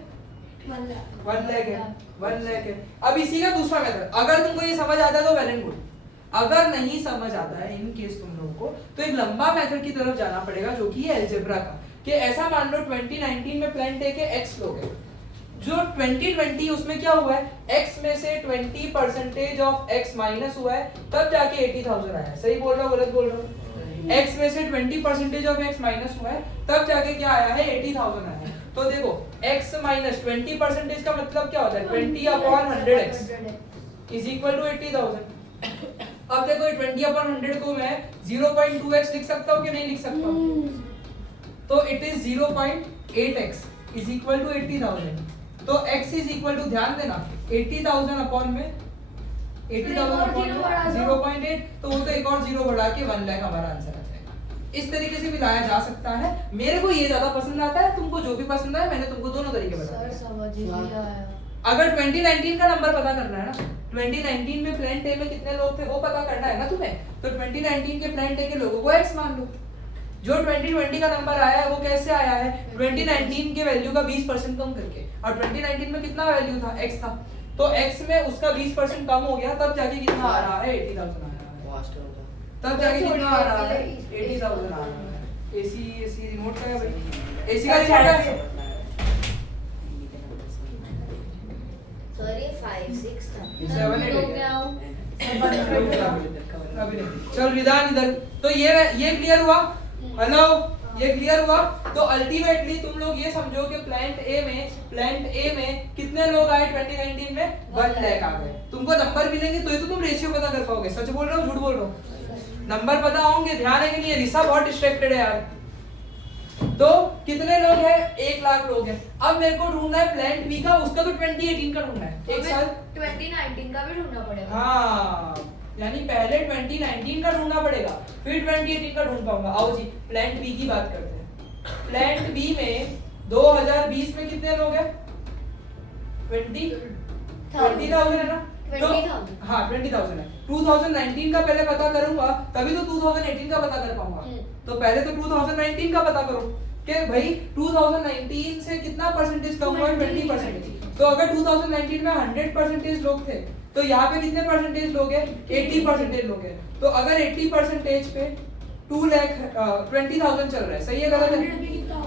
1 लाख 1 लाख है, 1 लाख है। अब इसी का दूसरा मेथड, अगर तुमको ये समझ आता है तो वेल एंड गुड, अगर नहीं समझ आता है इन केस तुम लोगों को, तो एक लंबा मेथड की तरफ जाना पड़ेगा, जो कि है अलजेब्रा का। कि ऐसा मान लो 2019 में प्लांट ए के x लोग हैं, जो 2020 उसमें क्या हुआ है? x में से 20% ऑफ x माइनस हुआ है, तब जाके 80,000 आया है। सही बोल रहा हूँ गलत बोल रहा हूँ? x में से 20% ऑफ x माइनस हुआ है, तब जाके क्या आया है? 80,000 आया है। तो देखो x माइनस 20% का मतलब क्या होता है? 20/100x is equal to 80,000। अब देखो 20/100 को मैं 0.2x लिख सकता हूँ कि नहीं लिख सकता हूँ? तो it is 0.8x is equal to 80,000। तो x इज इक्वल टू, ध्यान देना, 80,000 अपॉन में 80,000 और zero बढ़ा दो। 0.8, तो वो तो एक और जीरो बढ़ा के 1 लाख हमारा आंसर आ जाएगा। इस तरीके से भी लाया जा सकता है। मेरे को ये ज्यादा पसंद आता है, तुमको जो भी पसंद है, मैंने तुमको दोनों तरीके बता सर दिए। समझ ही नहीं आया। अगर 2019 का नंबर पता करना है ना, 2019 में प्लान ए में कितने लोग थे वो पता करना है ना तुम्हें, तो 2019 के प्लान ए के लोगों को x मान लो। जो 2020 का नंबर आया है वो कैसे आया है, 2019 के वैल्यू का 20% कम करके, और 2019 में कितना वैल्यू था, x था, तो x में उसका 20% कम हो गया, तब जाके कितना आ रहा है, 80,000 आ रहा है। तब जाके कितना आ रहा है, 80,000 आ रहा है। एसी रिमोट का है भाई, एसी का रिमोट है। सर ये 5 6 था। 7 8 हो गया हूँ। अभी नहीं। चल रिदान इधर, तो ये क्लियर हुआ, हेलो, ये क्लियर हुआ। तो अल्टीमेटली तुम लोग ये समझो कि प्लांट ए में कितने लोग आए 2019 में, 1 लाख आ गए। तुमको नंबर मिलेंगे तो ही तो तुम रेशियो पता कर पाओगे। सच बोल रहा हूँ, झूठ बोल रहा हूँ? नंबर पता होंगे, ध्यान है कि नहीं? रिसा बहुत डिस्ट्रैक्टेड है यार। तो कितने लोग हैं, 1 लाख लोग हैं। अब मेरे को ढूंढना है प्लांट बी का, उसका तो 2018 का ढूंढना है, एक साल। 2019 का भी ढूंढना पड़ेगा। हाँ, यानी पहले 2019 का ढूंढना पड़ेगा, फिर 2018 का ढूंढ पाऊंगा। आओ जी, प्लांट बी की बात करते हैं। प्लांट बी में 2020 में कितने लोग हैं, 20,000 है ना? तो 20,000। हाँ 20,000 है। 2019 का पहले पता करूंगा, तभी तो 2018 का पता कर पाऊंगा। तो पहले तो 2019 का पता करो कि भाई 2019 से कितना परसेंटेज कम हुआ है, 20%। तो अगर 2019 में 100% लोग थे, तो यहाँ पे कितने परसेंटेज लोग हैं, 80% लोग हैं। तो अगर 80% पे 20,000 चल रहा है, सही है गलत है?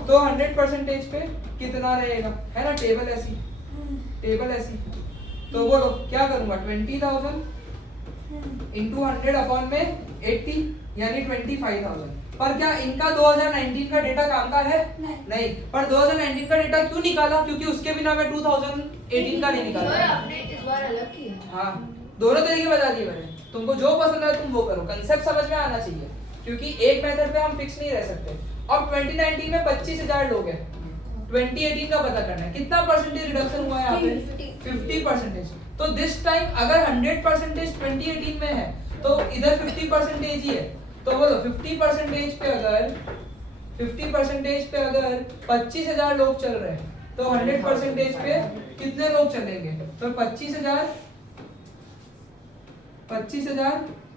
तो 100% पे कितना रहेगा, है ना? टेबल ऐसी। तो बोलो क्या करूंगा, 20,000 इंटू 100 अपॉन में 80 यानी 25,000। पर क्या इनका 2019 का डेटा काम का है? नहीं। पर 2019 का डेटा क्यों निकाला, क्योंकि उसके बिना मैं 2018 का नहीं सर निकाला। आपने इस बार अलग किया। हाँ, दोनों तरीके बता दिए मैंने। तुमको जो पसंद है तुम वो करो, कंसेप्ट समझ में आना चाहिए, क्योंकि एक मेथड पे हम फिक्स नहीं रह सकते। अब 2019 में 25,000 लोग हैं, 2018 का पता करना है, कितना परसेंटेज रिडक्शन हुआ है यहाँ पे, 50%। तो दिस टाइम अगर 100% 2018 में है, तो इधर 50% ही है। तो बोलो 50% पे अगर 25,000 लोग चल रहे हैं, तो 100% पे कितने लोग चलेंगे? तो 25,000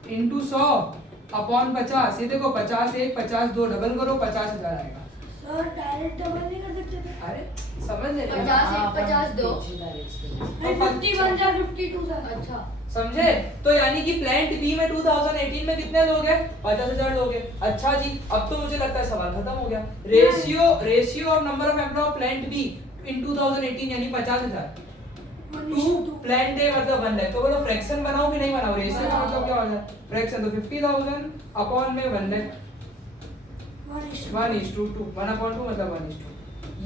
इंटू 100 अपॉन 50। ये देखो 50 1 50 2 डबल करो, 50,000 आएगा। सर डायरेक्ट डबल नहीं कर सकते थे? अरे समझ ले 50 1 50 2। 51 या 52 सर। अच्छा समझे? तो यानी कि प्लांट बी में 2018 में कितने लोग हैं, 50,000 लोग हैं। अच्छा जी, अब तो मुझे लगता है सवाल खत्म हो गया। Ratio of number of employ of plant B in 2018 यानी 50,000 टू प्लांट ए मतलब 1 लाख। तो बोलो फ्रैक्शन बनाओ कि नहीं बनाओ? रेशियो का मतलब क्या हो जाए, फ्रैक्शन। तो 50,000 अपॉन में 1 लाख, 1:2, 1/2 मतलब 1:2।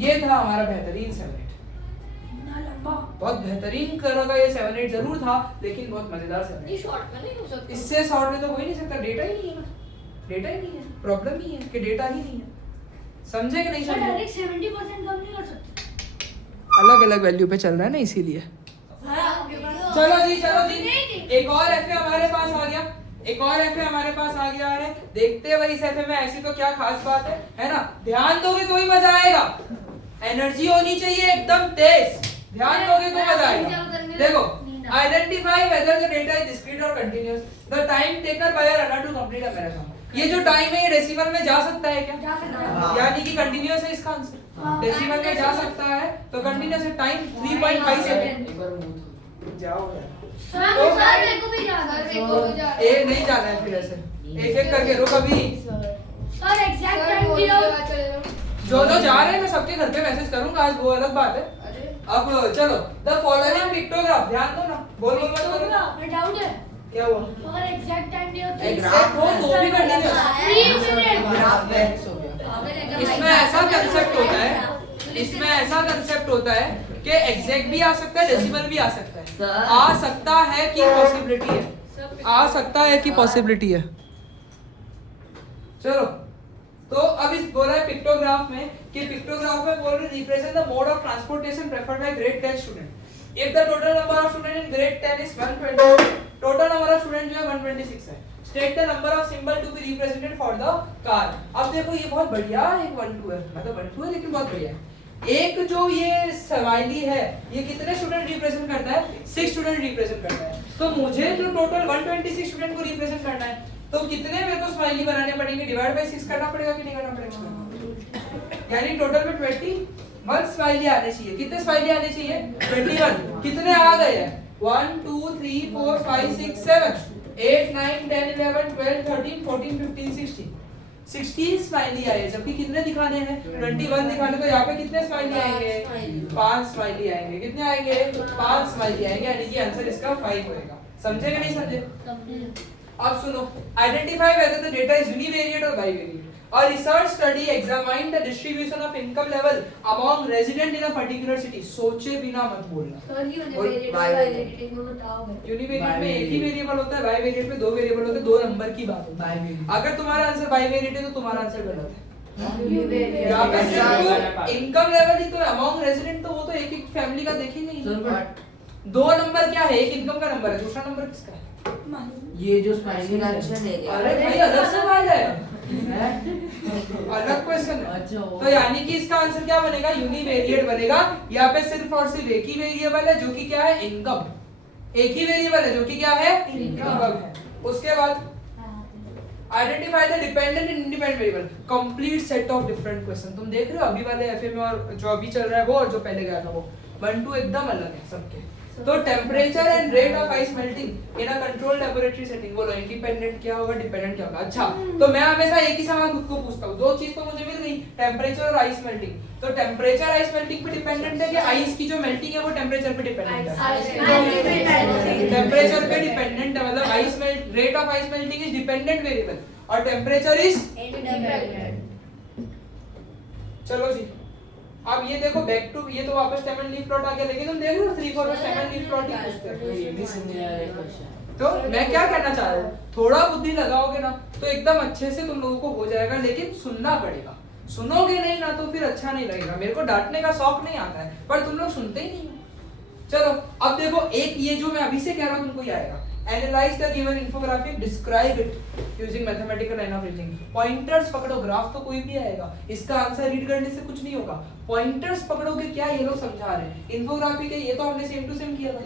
ये था हमारा बेहतरीन 7-8। बहुत बेहतरीन तरह का ये 7-8 जरूर था, लेकिन बहुत मजेदार 7-8। ये शॉर्ट में नहीं हो सकता। इससे शॉर्ट में तो हो ही नहीं सकता, डेटा ही नहीं है ना, डेटा ही नहीं है। प्रॉब्लम ही है कि डेटा ही नहीं है। समझे कि नहीं सर समझे? डायरेक्ट 70% कम नहीं कर सकते? अलग अलग वैल्यू पे चल रहा है ना, इसीलिए। सर आपके पास चलो जी, एक और एफए हमारे पास आ गया, एक और एफए हमारे पास आ गया है। देखते हैं भाई इस एफए में ऐसी तो क्या खास बात है ना? ध्यान दोगे तो ही मजा आएगा। एनर्जी होनी चाहिए एकदम तेज, ध्यान दोगे तो मजा आएगा। देखो, identify whether the data is discrete और continuous, the time taken by a runner to complete a marathon. ये जो टाइम है ये डेसिमल में जा सकता है क्या? जा सकता है। यानी कि कंटीन्यूअस है इसका आंसर। डेसिमल में जा सकता है तो कंटीन्यूअस है, टाइम 3.5 सेकंड। जाओ सर तो सर मेरे को भी जाना है। मेरे को भी जाना है। ए नहीं जाना है, फिर ऐसे एक एक करके रुक। अभी सर एग्जैक्ट टाइम दिया। जो जा रहे हैं मैं सबके घर पे मैसेज करूंगा आज, वो अलग बात है। अब चलो, द फॉलोइंग पिक्टोग्राफ, ध्यान दो ना, बोल मत करो। मैं डाउट है क्या हुआ? अगर एग्जैक्ट टाइम दिया तो एग्जैक्ट हो तो भी कंटीन्यूअस। 3 मिनट। ग्राफ मैक्स हो गया। इसमें ऐसा कंसेप्ट होता है, इसमें ऐसा कंसेप्ट होता है कि एग्जैक्ट भी आ सकता है, डेसिमल भी आ सकता है। आ सकता है कि पॉसिबिलिटी है, आ सकता है कि पॉसिबिलिटी है। चलो, तो अब इस बोला है पिक्टोग्राफ में कि पिक्टोग्राफ में बोल रहे represent the mode of transportation preferred bye grade 10 student. If the total number of students in grade 10 is 120, total 126 है। State the number of symbol to be represented for the car. अब देखो ये बहुत बढ़िया एक 1 2 है, मतलब 1 2 है लेकिन बहुत बढ़िया है। एक जो ये स्माइली है ये कितने स्टूडेंट रिप्रेजेंट करता है? 6 स्टूडेंट रिप्रेजेंट करता है। तो मुझे जो टोटल 126 स्टूडेंट को रिप्रेजेंट करना है तो कितने मेरे को स्माइली बनाने पड़ेंगे? डिवाइड बाय 6 करना पड़ेगा कि नहीं करना पड़ेगा? यानी टोटल में 21 स्माइली आने चाहिए। कितने स्माइली आने चाहिए? 21। कितने आ गए हैं? 1 2 3 4 5 6 7 8 9 10 11 12 13 14 15 16 स्माइली आए, जबकि कितने दिखाने हैं? 21 दिखाने। तो यहाँ पे कितने स्माइली आएंगे? 5 स्माइली आएंगे। कितने आएंगे? 5 स्माइली आएंगे, यानी कि आंसर इसका 5 होएगा। समझे कि नहीं समझे? अब सुनो, identify whether the data is univariate और bivariate. A research study examined the distribution of income level among resident in a particular city. सोचे बिना मत बोलना। सर यूनिवेरिएट और बाइवेरिएट में बताओ। यूनिवेरिएट में एक ही वेरिएबल होता है, बाइवेरिएट में 2 वेरिएबल होते हैं, 2 नंबर की बात होती है। अगर तुम्हारा आंसर बाइवेरिएट है तो तुम्हारा आंसर गलत है। यहाँ पे सिर्फ इनकम लेवल ही तो अमॉन्ग रेजिडेंट, तो वो तो एक एक फैमिली का देखेंगे ही। 2 नंबर क्या है? एक इनकम का नंबर है, दूसरा नंबर किसका है? ये जो स्माइली अरे भाई अलग सवाल है, अलग क्वेश्चन है। अच्छा, तो यानी कि इसका आंसर क्या बनेगा? यूनिवेरिएट बनेगा। यहाँ पे सिर्फ और सिर्फ एक ही वेरिएबल है जो कि क्या है? इनकम। एक ही वेरिएबल है जो कि क्या है? इनकम है। उसके बाद identify the dependent and independent variable. Complete set of different question. तुम देख रहे हो अभी वाले एफए में और जो अभी चल रहा है वो और जो पहले गया था वो 1 2 एकदम अलग है सबके। तो temperature and rate of ice melting in a control laboratory setting. बोलो इंडिपेंडेंट क्या होगा, डिपेंडेंट क्या होगा? अच्छा, तो मैं हमेशा एक ही सवाल खुद को पूछता हूँ। 2 चीज तो मुझे मिल गई, टेम्परेचर और आइस मेल्टिंग। तो टेम्परेचर आइस मेल्टिंग पे डिपेंडेंट है कि आइस की जो मेल्टिंग है वो टेम्परेचर पे डिपेंडेंट है? टेम्परेचर पे डिपेंडेंट है, मतलब ice melt rate of ice melting is dependent variable और टेम्परेचर इज इंडिपेंडेंट। चलो जी, अब ये देखो बैक टू, ये तो वापस स्टेमन लीफ प्लॉट आ गया, लेकिन तुम देख रहे हो 3 4 में स्टेमन लीफ प्लॉट ही पूछते हैं। ये भी सुनने आया है क्वेश्चन। तो मैं क्या कहना चाह रहा हूँ, थोड़ा बुद्धि लगाओगे ना तो एकदम अच्छे से तुम लोगों को हो जाएगा, लेकिन सुनना पड़ेगा। सुनोगे नहीं ना तो फिर अच्छा नहीं लगेगा। मेरे को डांटने का शौक नहीं आता है, पर तुम लोग सुनते ही नहीं हो। चलो अब देखो, एक ये जो मैं अभी से कह रहा हूँ तुमको ये आएगा। Analyze the given infographic, describe it using mathematical line of reasoning. Pointers पकड़ो, ग्राफ तो कोई भी आएगा, इसका आंसर रीड करने से कुछ नहीं होगा। पॉइंटर्स पकड़ोगे, क्या ये लोग समझा रहे हैं। इन्फोग्राफिक है, ये तो हमने सेम टू सेम किया था,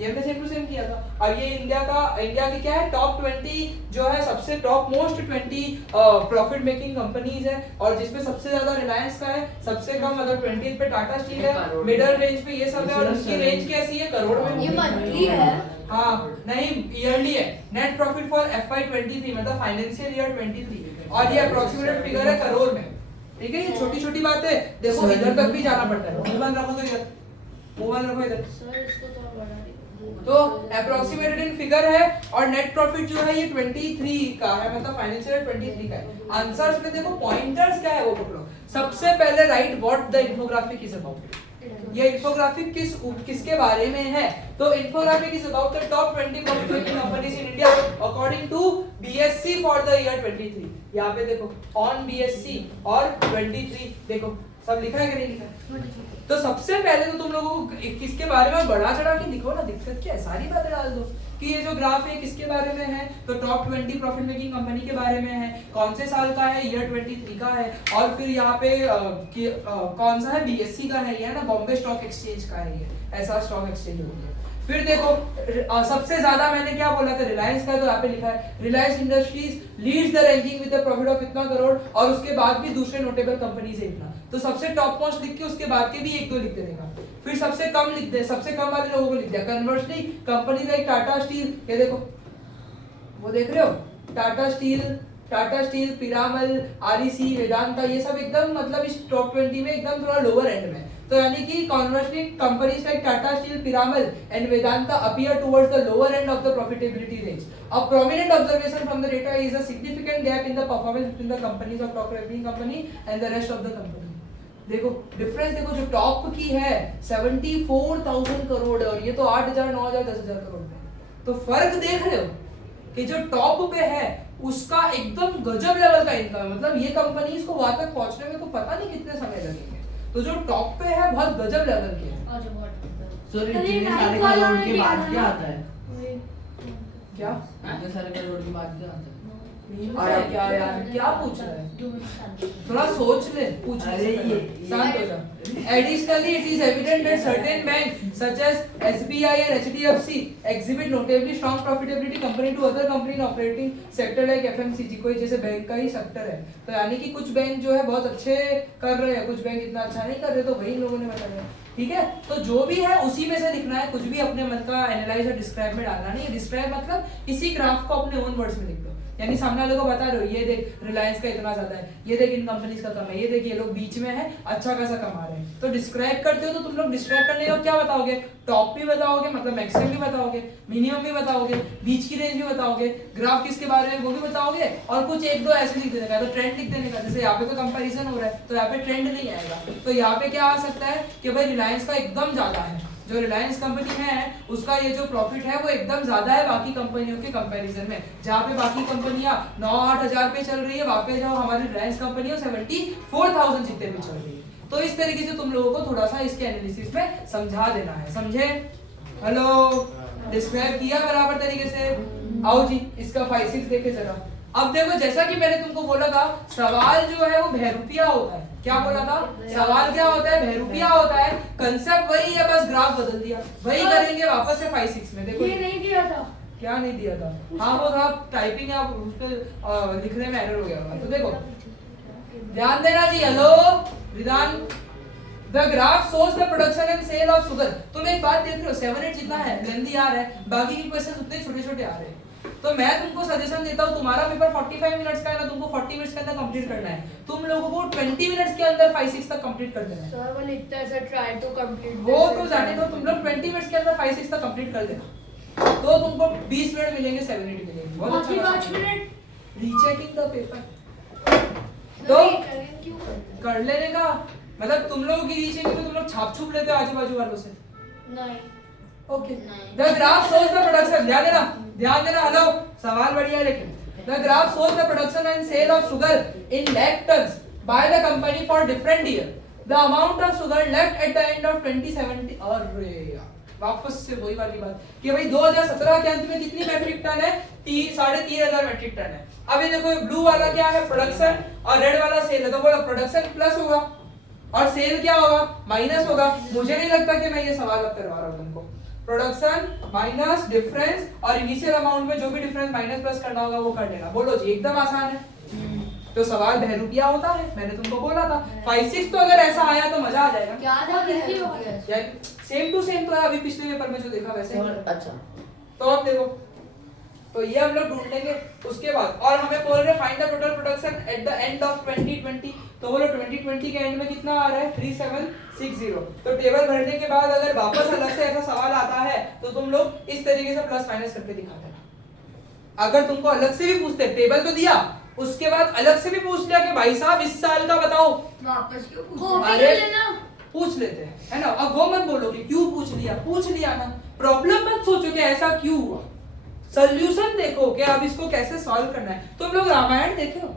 ये हमने सेम टू सेम किया था। अब ये इंडिया की क्या है, टॉप 20 जो है, सबसे top most 20 profit making companies है, और जिसमें सबसे ज्यादा रिलायंस का है, सबसे कम अगर 20 पे टाटा स्टील है, मिडिल रेंज पे ये सब है, और उसकी रेंज कैसी है? करोड़ में। ये मंथली है? हाँ नहीं, ईयरली है। नेट प्रॉफिट फॉर FY23 मतलब फाइनेंशियल ईयर 23, और ये अप्रोक्सीमेट फिगर है करोड़ में। ठीक है, ये छोटी छोटी बातें देखो, इधर तक भी जाना पड़ता है। मोबाइल रखो तो इधर, मोबाइल रखो इधर। सर इसको तो और बढ़ा दी। तो अप्रोक्सीमेटेड इन फिगर है, और नेट प्रॉफिट जो है ये 23 का है, मतलब फाइनेंशियल ईयर 23 का है। आंसर्स में देखो पॉइंटर्स क्या है वो पकड़ो। सबसे पहले write what the infographic is about. ये इंफोग्राफिक किसके बारे में है? तो infographic is about the top 20 profit making companies in India according to BSc for the year 23। यहाँ पे देखो ऑन BSc और 23 देखो सब लिखा है कि नहीं लिखा है? तो सबसे पहले तो तुम लोगों को किसके बारे में बढ़ा चढ़ा के लिखो ना, दिक्कत क्या है, सारी बातें डाल दो कि ये जो ग्राफ है किसके बारे में है। तो टॉप 20 प्रॉफिट मेकिंग कंपनी के बारे में है, कौन से साल का है, ईयर 23 का है, और फिर यहाँ पे कौन सा है, BSc का है, ये है ना, बॉम्बे स्टॉक एक्सचेंज का है, ये ऐसा स्टॉक एक्सचेंज हो गया। फिर देखो सबसे ज्यादा मैंने क्या बोला था, रिलायंस का, तो यहाँ पे लिखा है Reliance industries leads the ranking with the profit of इतना करोड़, और उसके बाद भी दूसरे नोटेबल कंपनीज है इतना। तो सबसे टॉप मोस्ट लिख के उसके बाद के भी 1 2 लिख देगा। फिर सबसे कम लिख दे, सबसे कम वाले लोगों को लिख दिया। Conversely company like Tata steel, ये देखो वो देख रहे हो, टाटा स्टील, पिरामल, REC, वेदांता, ये सब एकदम मतलब इस टॉप 20 में एकदम थोड़ा लोअर एंड में। तो यानी कि conversely companies like Tata steel, Piramal and Vedanta appear towards the lower end of the profitability range. A prominent observation from the data is a significant gap in the performance between the companies of top ranking company and the rest of the company. देखो difference देखो, जो top की है 74,000 करोड़ है, और ये तो 8,000 9,000 10,000 करोड़ है। तो फर्क देख रहे हो कि जो टॉप पे है उसका एकदम गजब लेवल का इनकम है, मतलब ये कंपनीज को वहां तक पहुंचने में तो पता नहीं कितने समय लगेंगे। तो जो टॉप पे है बहुत गजब लेवल के है। सर इतने सारे करोड़ के बाद क्या आता है? क्या इतने सारे करोड़ की बात क्या आता है? और क्या यार क्या पूछ रहा है थोड़ा सोच ले पूछ अरे ये शांत हो जा additionally it is evident that certain banks such as SBI and HDFC exhibit notably strong profitability compared to other company in operating sector like FMCG कोई जैसे बैंक का ही सेक्टर है तो यानी कि कुछ बैंक जो है बहुत अच्छे कर रहे हैं कुछ बैंक इतना अच्छा नहीं कर रहे तो वही लोगों ने बताया ठीक है तो जो भी है उसी में से लिखना है कुछ भी अपने मन का एनालाइज और डिस्क्राइब में डालना नहीं डिस्क्राइब मतलब इसी ग्राफ को अपने ओन वर्ड्स में लिख दो यानी सामने वाले को बता रहे हो ये देख रिलायंस का इतना ज्यादा है ये देख इन कंपनीज का कम है ये देख ये लोग बीच में है अच्छा खासा कमा रहे हैं तो डिस्क्राइब करते हो तो तुम लोग डिस्क्राइब करने का क्या बताओगे टॉप भी बताओगे मतलब मैक्सिमम भी बताओगे मिनिमम भी बताओगे बीच की रेंज भी बताओगे ग्राफ किसके बारे में वो भी बताओगे और कुछ एक दो ऐसे लिख देने का तो ट्रेंड लिख देने का जैसे यहाँ पे कोई कंपैरिजन हो रहा है तो यहाँ पे ट्रेंड नहीं आएगा तो यहाँ पे क्या आ सकता है कि भाई रिलायंस का एकदम ज्यादा है जो रिलायंस कंपनी है उसका ये जो प्रॉफिट है वो एकदम ज्यादा है बाकी कंपनियों के कंपैरिजन में जहाँ पे बाकी कंपनियां 9-8 हजार पे चल रही है वहाँ पे जो हमारी रिलायंस कंपनी है 74,000 जितने भी चल रही है तो इस तरीके से तुम लोगों को थोड़ा सा इसके एनालिसिस में समझा देना है समझे हेलो डिस्क्राइब किया बराबर तरीके से आओ जी इसका 5-6 देखे जरा अब देखो जैसा कि मैंने तुमको बोला था सवाल जो है वो बहरूपिया होता है क्या बोला था सवाल क्या होता है बहरूपिया होता है कंसेप्ट वही है बस ग्राफ बदल दिया वही करेंगे वापस से 5-6 में देखो ये नहीं दिया था क्या नहीं दिया था हाँ वो था टाइपिंग आप उस पे लिखने में एरर हो गया होगा तो देखो ध्यान देना जी हेलो विधान The graph shows the production and sale of sugar. तुम एक बात देख रहे हो 7-8 जितना है लेंथी आ रहा है बाकी के क्वेश्चन उतने छोटे-छोटे आ रहे हैं तो मैं तुमको सजेशन देता हूँ तुम्हारा पेपर 45 मिनट्स का है ना तुमको 40 मिनट्स के अंदर कंप्लीट करना है तुम लोगों को 20 मिनट्स के अंदर 5-6 तक कंप्लीट कर देना है सर वो लिखता है सर ट्राई टू कंप्लीट वो तो जाने दो तुम लोग 20 मिनट्स के अंदर 5-6 तक कंप्लीट कर देना तो तुमको 20 मिनट मिलेंगे 7-8 मिलेंगे बहुत बाकी अच्छा 5 मिनट रीचेकिंग द पेपर तो कर लेने का मतलब तुम लोगों की रीचेकिंग में तुम लोग छाप छुप लेते हो आजू बाजू वालों से नहीं okay the graph shows the production ध्यान देना हेलो सवाल बढ़िया है लेकिन the graph shows the production and sale of sugar in lakh tons by the company for different year the amount of sugar left at the end of 2017 अरे यार वापस से वही वाली बात कि भाई 2017 के अंत में कितनी मैट्रिक टन है 3,500 मैट्रिक टन है अब ये देखो ब्लू वाला क्या है प्रोडक्शन और रेड वाला सेल है तो बोलो प्रोडक्शन प्लस होगा और सेल क्या होगा माइनस होगा मुझे नहीं लगता कि मैं ये सवाल अब करवा रहा हूँ तुमको प्रोडक्शन माइनस डिफरेंस और इनिशियल अमाउंट में जो भी डिफरेंस माइनस प्लस करना होगा वो कर लेना बोलो जी एकदम आसान है तो सवाल बहरूपिया होता है मैंने तुमको बोला था 5-6 तो अगर ऐसा आया तो मजा आ जाएगा क्या था बहरूपिया सेम टू सेम तो है अभी पिछले पेपर में जो देखा वैसे ही अच्छा तो अब देखो तो ये हम लोग ढूंढ लेंगे उसके बाद और हमें बोल रहे find the total production at the end of 2020 तो बोलो 2020 के एंड में कितना आ रहा है 3760 तो टेबल भरने के बाद अगर वापस अलग से ऐसा सवाल आता है तो तुम लोग इस तरीके से प्लस माइनस करके दिखा देना अगर तुमको अलग से भी पूछते टेबल तो दिया उसके बाद अलग से भी पूछ लिया कि भाई साहब इस साल का बताओ वापस क्यों कॉपी अरे कर लेना पूछ लेते हैं है ना अब वो मत बोलो कि क्यों पूछ लिया ना प्रॉब्लम मत सोचो कि ऐसा क्यों हुआ सॉल्यूशन देखो कि अब इसको कैसे सॉल्व करना है तुम लोग रामायण देखे हो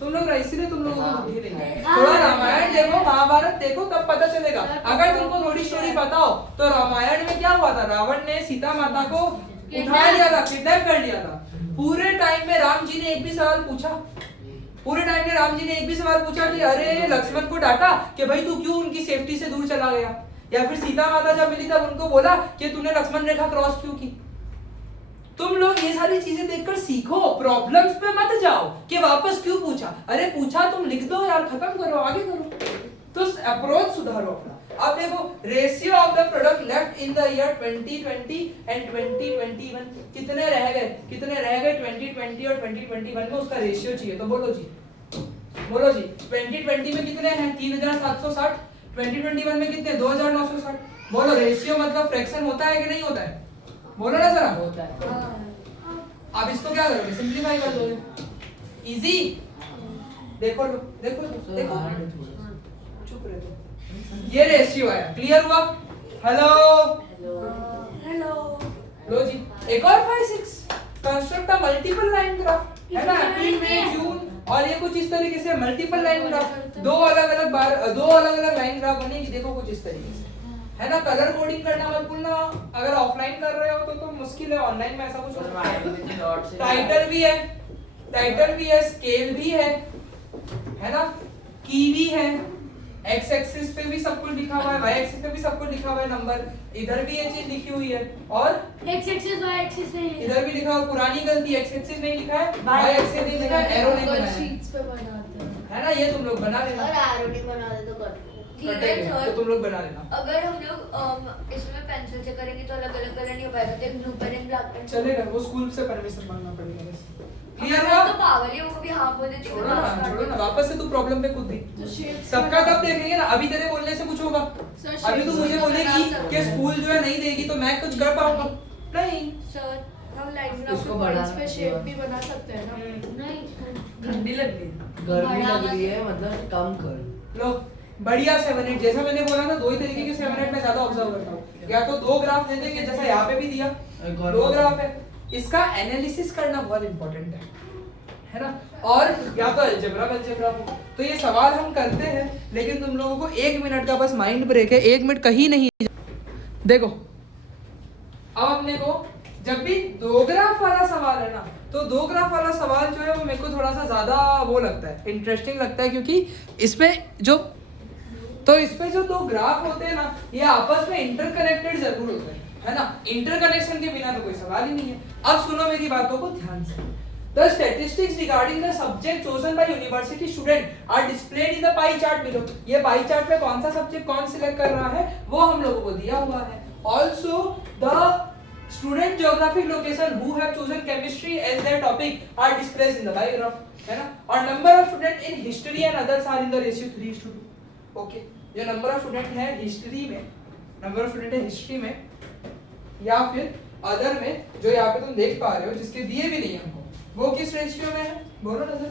तुम लोग इसीलिए तुम लोगों को बुद्धि नहीं है थोड़ा रामायण देखो महाभारत देखो तब पता चलेगा अगर तुमको थोड़ी स्टोरी पता हो तो रामायण में क्या हुआ था रावण ने सीता माता को उठा लिया था किडनैप कर लिया था पूरे टाइम में राम जी ने एक भी सवाल पूछा कि अरे लक्ष्मण को डांटा कि भाई तू क्यों उनकी सेफ्टी से दूर चला गया या फिर सीता माता जब मिली तब उनको बोला कि तूने लक्ष्मण रेखा क्रॉस क्यों की तुम लोग ये सारी चीजें देखकर सीखो प्रॉब्लम्स पे मत जाओ कि वापस क्यों पूछा अरे पूछा तुम लिख दो यार खत्म करो आगे करो तो अप्रोच सुधारो अपना अब देखो ratio of the product left in the year 2020 and 2021 कितने रह गए 2020 और 2021 में उसका रेशियो चाहिए तो बोलो जी 2020 में कितने हैं 3760 2021 में कितने 2960 बोलो रेशियो मतलब फ्रैक्शन होता है कि नहीं होता है बोलो ना जरा होता है आप इसको क्या करोगे सिंपलीफाई कर दोगे इजी देखो चुप रहे तो ये रेशियो है क्लियर हुआ हेलो हेलो लो जी एक और 5-6 construct a multiple line graph है ना अप्रैल मई जून और ये कुछ इस तरीके से मल्टीपल लाइन ग्राफ दो अलग अलग लाइन ग्राफ बनेगी देखो कुछ इस तरीके से है ना कलर कोडिंग करना मत भूलना अगर ऑफलाइन कर रहे हो तो मुश्किल मुश्किल है, ऑनलाइन में ऐसा कुछ हो सकता में तो डॉट है। से टाइटल भी है, स्केल भी है ना, की भी है, एक्स एक्सिस पे भी सब कुछ लिखा हुआ है, वाई एक्सिस पे भी सब कुछ लिखा हुआ है, नंबर इधर भी ये चीज लिखी हुई है, और एक्स एक्सिस वाई एक्सिस नहीं है। इधर भी लिखा हुआ, पुरानी गलती, एक्स एक्सिस नहीं लिखा है, वाई एक्सिस नहीं लिखा है, एरो नहीं गूगल बनाया है। शीट्स पे बनाते हैं। है ना, ये तुम लोग बना लेना, और एरो नहीं बना दे तो कर दो। ठीक है कटेगा, तो सर, तुम लोग बना लेना। अगर हम लोग इसमें पेंसिल से करेंगे तो अलग अलग कलर नहीं हो पाएगा, तो एक ब्लू पेन एक ब्लैक पेन चलेगा, वो स्कूल से परमिशन मांगना पड़ेगा बस। क्लियर मैं हुआ? तो पागल ही हूँ, कभी हाँ बोल देती हूँ, छोड़ो ना, वापस से तू प्रॉब्लम पे कूद दी। तो shapes सबका तब देखेंगे ना, अभी तेरे बोलने से कुछ होगा? सर, अभी तू shapes मुझे तो बोलेगी बना सकते कि हैं। स्कूल जो है नहीं देगी तो मैं कुछ कर पाऊंगा? नहीं। सर हम लाइन उसको उसको बढ़ाना पॉइंट्स पे चाहिए। शेप भी बना सकते हैं ना। नहीं ठंडी लग रही है, गर्मी लग रही है, मतलब कम कर। लो बढ़िया 7 8, जैसा मैंने बोला ना, दो ही तरीके के 7 8 में ज्यादा ऑब्जर्व करता हूँ। या तो दो ग्राफ दे देंगे, जैसा यहाँ पे भी दिया, एक और दो बात। ग्राफ है, इसका एनालिसिस करना बहुत इंपॉर्टेंट है ना, और या तो अलजेब्रा हो। तो ये सवाल हम करते हैं, लेकिन तुम लोगों को 1 मिनट का बस माइंड ब्रेक है, 1 मिनट कहीं नहीं। देखो अब अपने को जब भी दो ग्राफ वाला सवाल है ना, तो दो ग्राफ वाला सवाल जो है वो मेरे को थोड़ा सा ज्यादा वो लगता है, इंटरेस्टिंग लगता है, क्योंकि इसमें जो दो ग्राफ होते हैं ना, ये आपस में इंटरकनेक्टेड जरूर होते हैं, है ना। इंटरकनेक्शन के बिना तो कोई सवाल ही नहीं है। अब सुनो मेरी बातों को ध्यान से। The statistics regarding the subject chosen by university student are displayed in the pie chart below. ये pie chart में कौन सा सब्जेक्ट कौन सिलेक्ट कर रहा है वो हम लोगों को दिया हुआ है। Also the student geographic location who have chosen chemistry as their topic are displayed in the pie graph, है ना। और number of student in history and others are in the ratio 3:2. Okay, जो नंबर ऑफ स्टूडेंट है history में, number of student है history में या फिर अदर में, जो यहाँ पे तुम देख पा रहे हो, जिसके दिए भी नहीं है हमको, वो किस रेशियो में है? बोलो ना सर।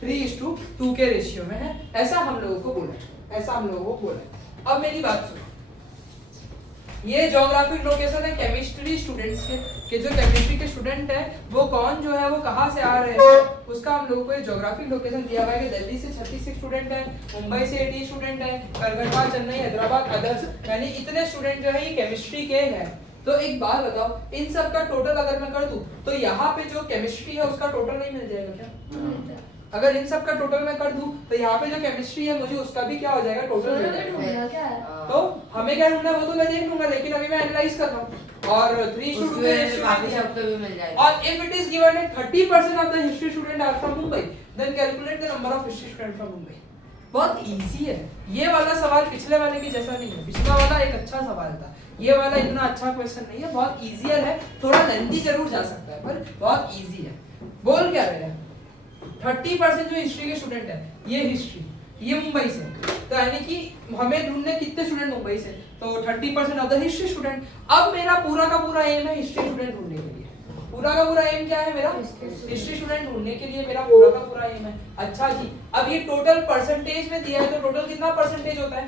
3:2 के रेशियो में है, ऐसा हम लोगों को बोला है, ऐसा हम लोगों को बोला है। अब मेरी बात सुनो, ये ज्योग्राफिक लोकेशन है केमिस्ट्री स्टूडेंट्स के जो केमिस्ट्री के स्टूडेंट है वो कौन जो है वो कहाँ से आ रहे हैं, उसका हम लोगों को ये ज्योग्राफिक लोकेशन दिया हुआ है कि दिल्ली से 36 स्टूडेंट है, मुंबई से 80 स्टूडेंट है, कलकत्ता, चेन्नई, हैदराबाद, अदर्स, यानी इतने स्टूडेंट जो है ये केमिस्ट्री के हैं। तो एक बात बताओ, इन सब का टोटल अगर मैं कर दूं तो यहाँ पे जो केमिस्ट्री है उसका टोटल नहीं मिल जाएगा क्या? अगर इन सब का टोटल मैं कर दूं तो यहाँ पे जो केमिस्ट्री है मुझे उसका भी क्या हो जाएगा, टोटल मिल जाएगा। तो हमें क्या ढूंढना है वो तो मैं देख लूंगा, लेकिन अभी मैं एनालाइज कर रहा हूँ। और 3:2 के रेशियो बाकी सबको भी मिल जाएगा। और if it is given that 30% of the history student are from Mumbai, then calculate the number of history student from Mumbai. बहुत इजी है। ये वाला सवाल पिछले वाले के जैसा नहीं है, पिछला वाला एक अच्छा सवाल था, ये वाला इतना अच्छा क्वेश्चन नहीं है, बहुत इजियर है, थोड़ा लेंथी जरूर जा सकता है पर बहुत इजी है। बोल क्या रहे हैं, 30% जो हिस्ट्री के स्टूडेंट है ये हिस्ट्री, ये मुंबई से, तो यानी कि हमें ढूंढने कितने स्टूडेंट मुंबई से, तो 30% ऑफ द हिस्ट्री स्टूडेंट। अब मेरा पूरा का पूरा एम है हिस्ट्री स्टूडेंट ढूंढने के लिए, पूरा का पूरा एम क्या है मेरा, हिस्ट्री स्टूडेंट ढूंढने के लिए मेरा पूरा का पूरा एम है। अच्छा जी, अब ये टोटल परसेंटेज में दिया है, तो टोटल कितना परसेंटेज होता है?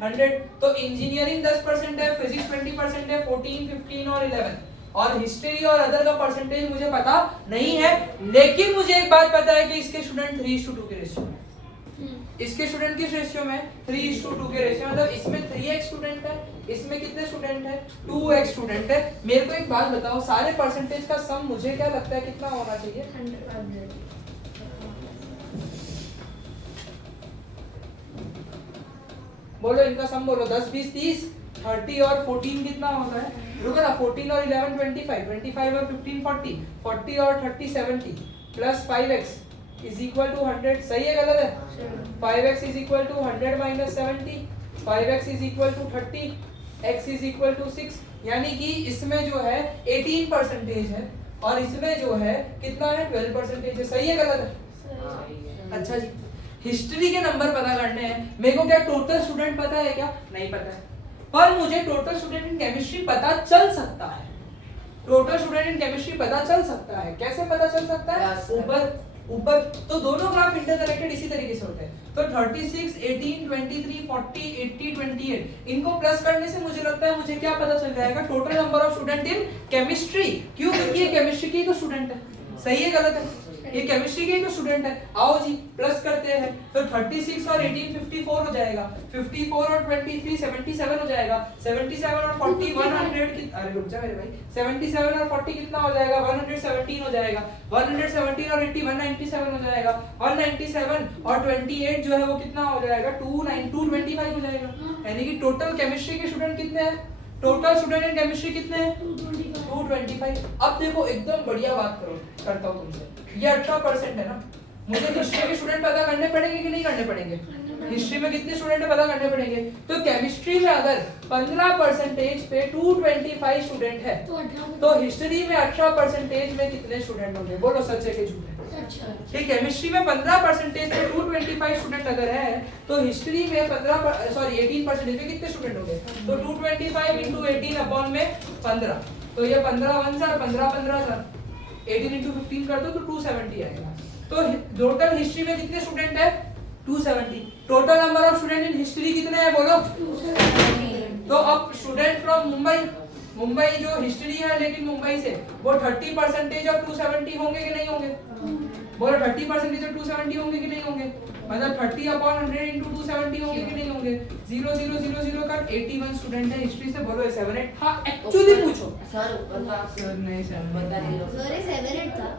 100। तो इंजीनियरिंग 10% है, फिजिक्स 20% है, 14, 15 और 11, और हिस्ट्री और अदर का परसेंटेज मुझे पता नहीं है, लेकिन मुझे एक बात पता है कि इसके स्टूडेंट 3:2 के रेशियो में, इसके स्टूडेंट किस रेशियो में? 3:2 के रेशियो, मतलब इसमें 3x स्टूडेंट है, इसमें कितने स्टूडेंट है? 2x स्टूडेंट है। मेरे को एक बात बताओ, सारे परसेंटेज का सम मुझे क्या लगता है कितना होना चाहिए? 100। बोलो इनका सम बोलो, 10 20 30 30 और 14 कितना होता है? रुको ना, 14 और 11 25, 25 और 15 40, 40 और 30 70 plus 5x is equal to 100। सही है गलत है? 5x is equal to 100 minus 70, 5x is equal to 30, x is equal to 6, यानी कि इसमें जो है 18% है और इसमें जो है कितना है? 12% है। सही है गलत है? अच्छा जी, हिस्ट्री के नंबर पता करने हैं मेरे को, क्या टोटल स्टूडेंट पता है क्या? नहीं पता है, पर मुझे टोटल स्टूडेंट इन केमिस्ट्री पता चल सकता है, टोटल स्टूडेंट इन केमिस्ट्री पता चल सकता है। कैसे पता चल सकता है? ऊपर तो दोनों ग्राफ इंटरकनेक्टेड इसी तरीके से होते हैं, तो 36 18 23 40 80 28 इनको प्लस करने से मुझे लगता है मुझे क्या पता चल जाएगा? Total number of student in chemistry. क्यों? क्योंकि ये केमिस्ट्री की तो स्टूडेंट है। सही है गलत है? ये केमिस्ट्री के ही तो स्टूडेंट है। आओ जी प्लस करते हैं, तो 36 और 18 54 हो जाएगा, 54 और 23 77 हो जाएगा, 77 और 40 100 की, अरे रुक जा मेरे भाई, 77 और 40 कितना हो जाएगा, 117 हो जाएगा, 117 और 80 197 हो जाएगा, 197 और 28 जो है वो कितना हो जाएगा, 225 हो जाएगा। यानी कि टोटल केमिस्ट्री के स्टूडेंट कितने हैं, टोटल स्टूडेंट इन केमिस्ट्री कितने हैं, 225। अब देखो एकदम बढ़िया बात करता हूँ तुमसे, ये 18% है ना, मुझे हिस्ट्री के स्टूडेंट पता करने पड़ेंगे कि नहीं करने पड़ेंगे? हिस्ट्री में कितने स्टूडेंट है पता करने पड़ेंगे। तो केमिस्ट्री में अगर 15% पे 225 स्टूडेंट है, तो हिस्ट्री में 18% में कितने स्टूडेंट होंगे? बोलो सच है कि झूठ है? ठीक, केमिस्ट्री में 15% पे 225 स्टूडेंट अगर है, तो हिस्ट्री में 18% पे कितने स्टूडेंट होंगे? तो 225 into 18 अपॉन में 15, तो ये 15 1 15 18 into 15 कर दो तो 270 आएगा। तो टोटल हिस्ट्री में कितने स्टूडेंट है? 270। Total number of student in history कितने हैं बोलो? 270। तो अब स्टूडेंट फ्रॉम मुंबई जो हिस्ट्री है लेकिन मुंबई से, वो 30% ऑफ 270 होंगे कि नहीं होंगे? बोलो 30% ऑफ 270 होंगे कि नहीं होंगे? मतलब 30/100 into 270 होंगे कि नहीं होंगे? 0 0 0 0 का 81 स्टूडेंट है हिस्ट्री से। बोलो 7 8 था एक्चुअली पूछो सर ऊपर सर नहीं सर बता नहीं लो सर ये 7-8 था।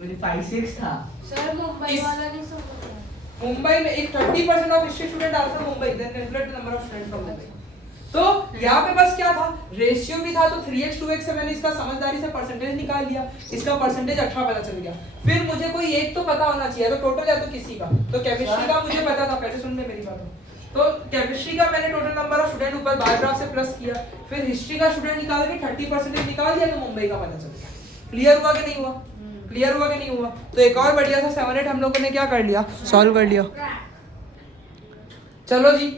मुझे 5-6 था। सर मुंबई इस- वाला नहीं समझ आया। मुंबई में एक 30% of history student are from Mumbai, then calculate the number of student from Mumbai. तो यहाँ पे बस क्या था, रेशियो भी था, तो 3x 2x से मैंने इसका समझदारी से परसेंटेज निकाल लिया, इसका परसेंटेज 18 पता चल गया। फिर मुझे कोई एक तो पता होना चाहिए, तो टोटल या तो किसी का, तो केमिस्ट्री का मुझे पता था, पहले सुन ले मेरी बात। तो केमिस्ट्री का मैंने टोटल नंबर ऑफ स्टूडेंट ऊपर बार ग्राफ से प्लस किया, फिर हिस्ट्री का स्टूडेंट निकाल के 30% निकाल दिया, तो मुंबई का पता चल गया। क्लियर हुआ कि नहीं हुआ? क्लियर हुआ कि नहीं हुआ? तो एक और बढ़िया सा 7 8 हम लोगों ने क्या कर लिया, सॉल्व कर लिया। चलो जी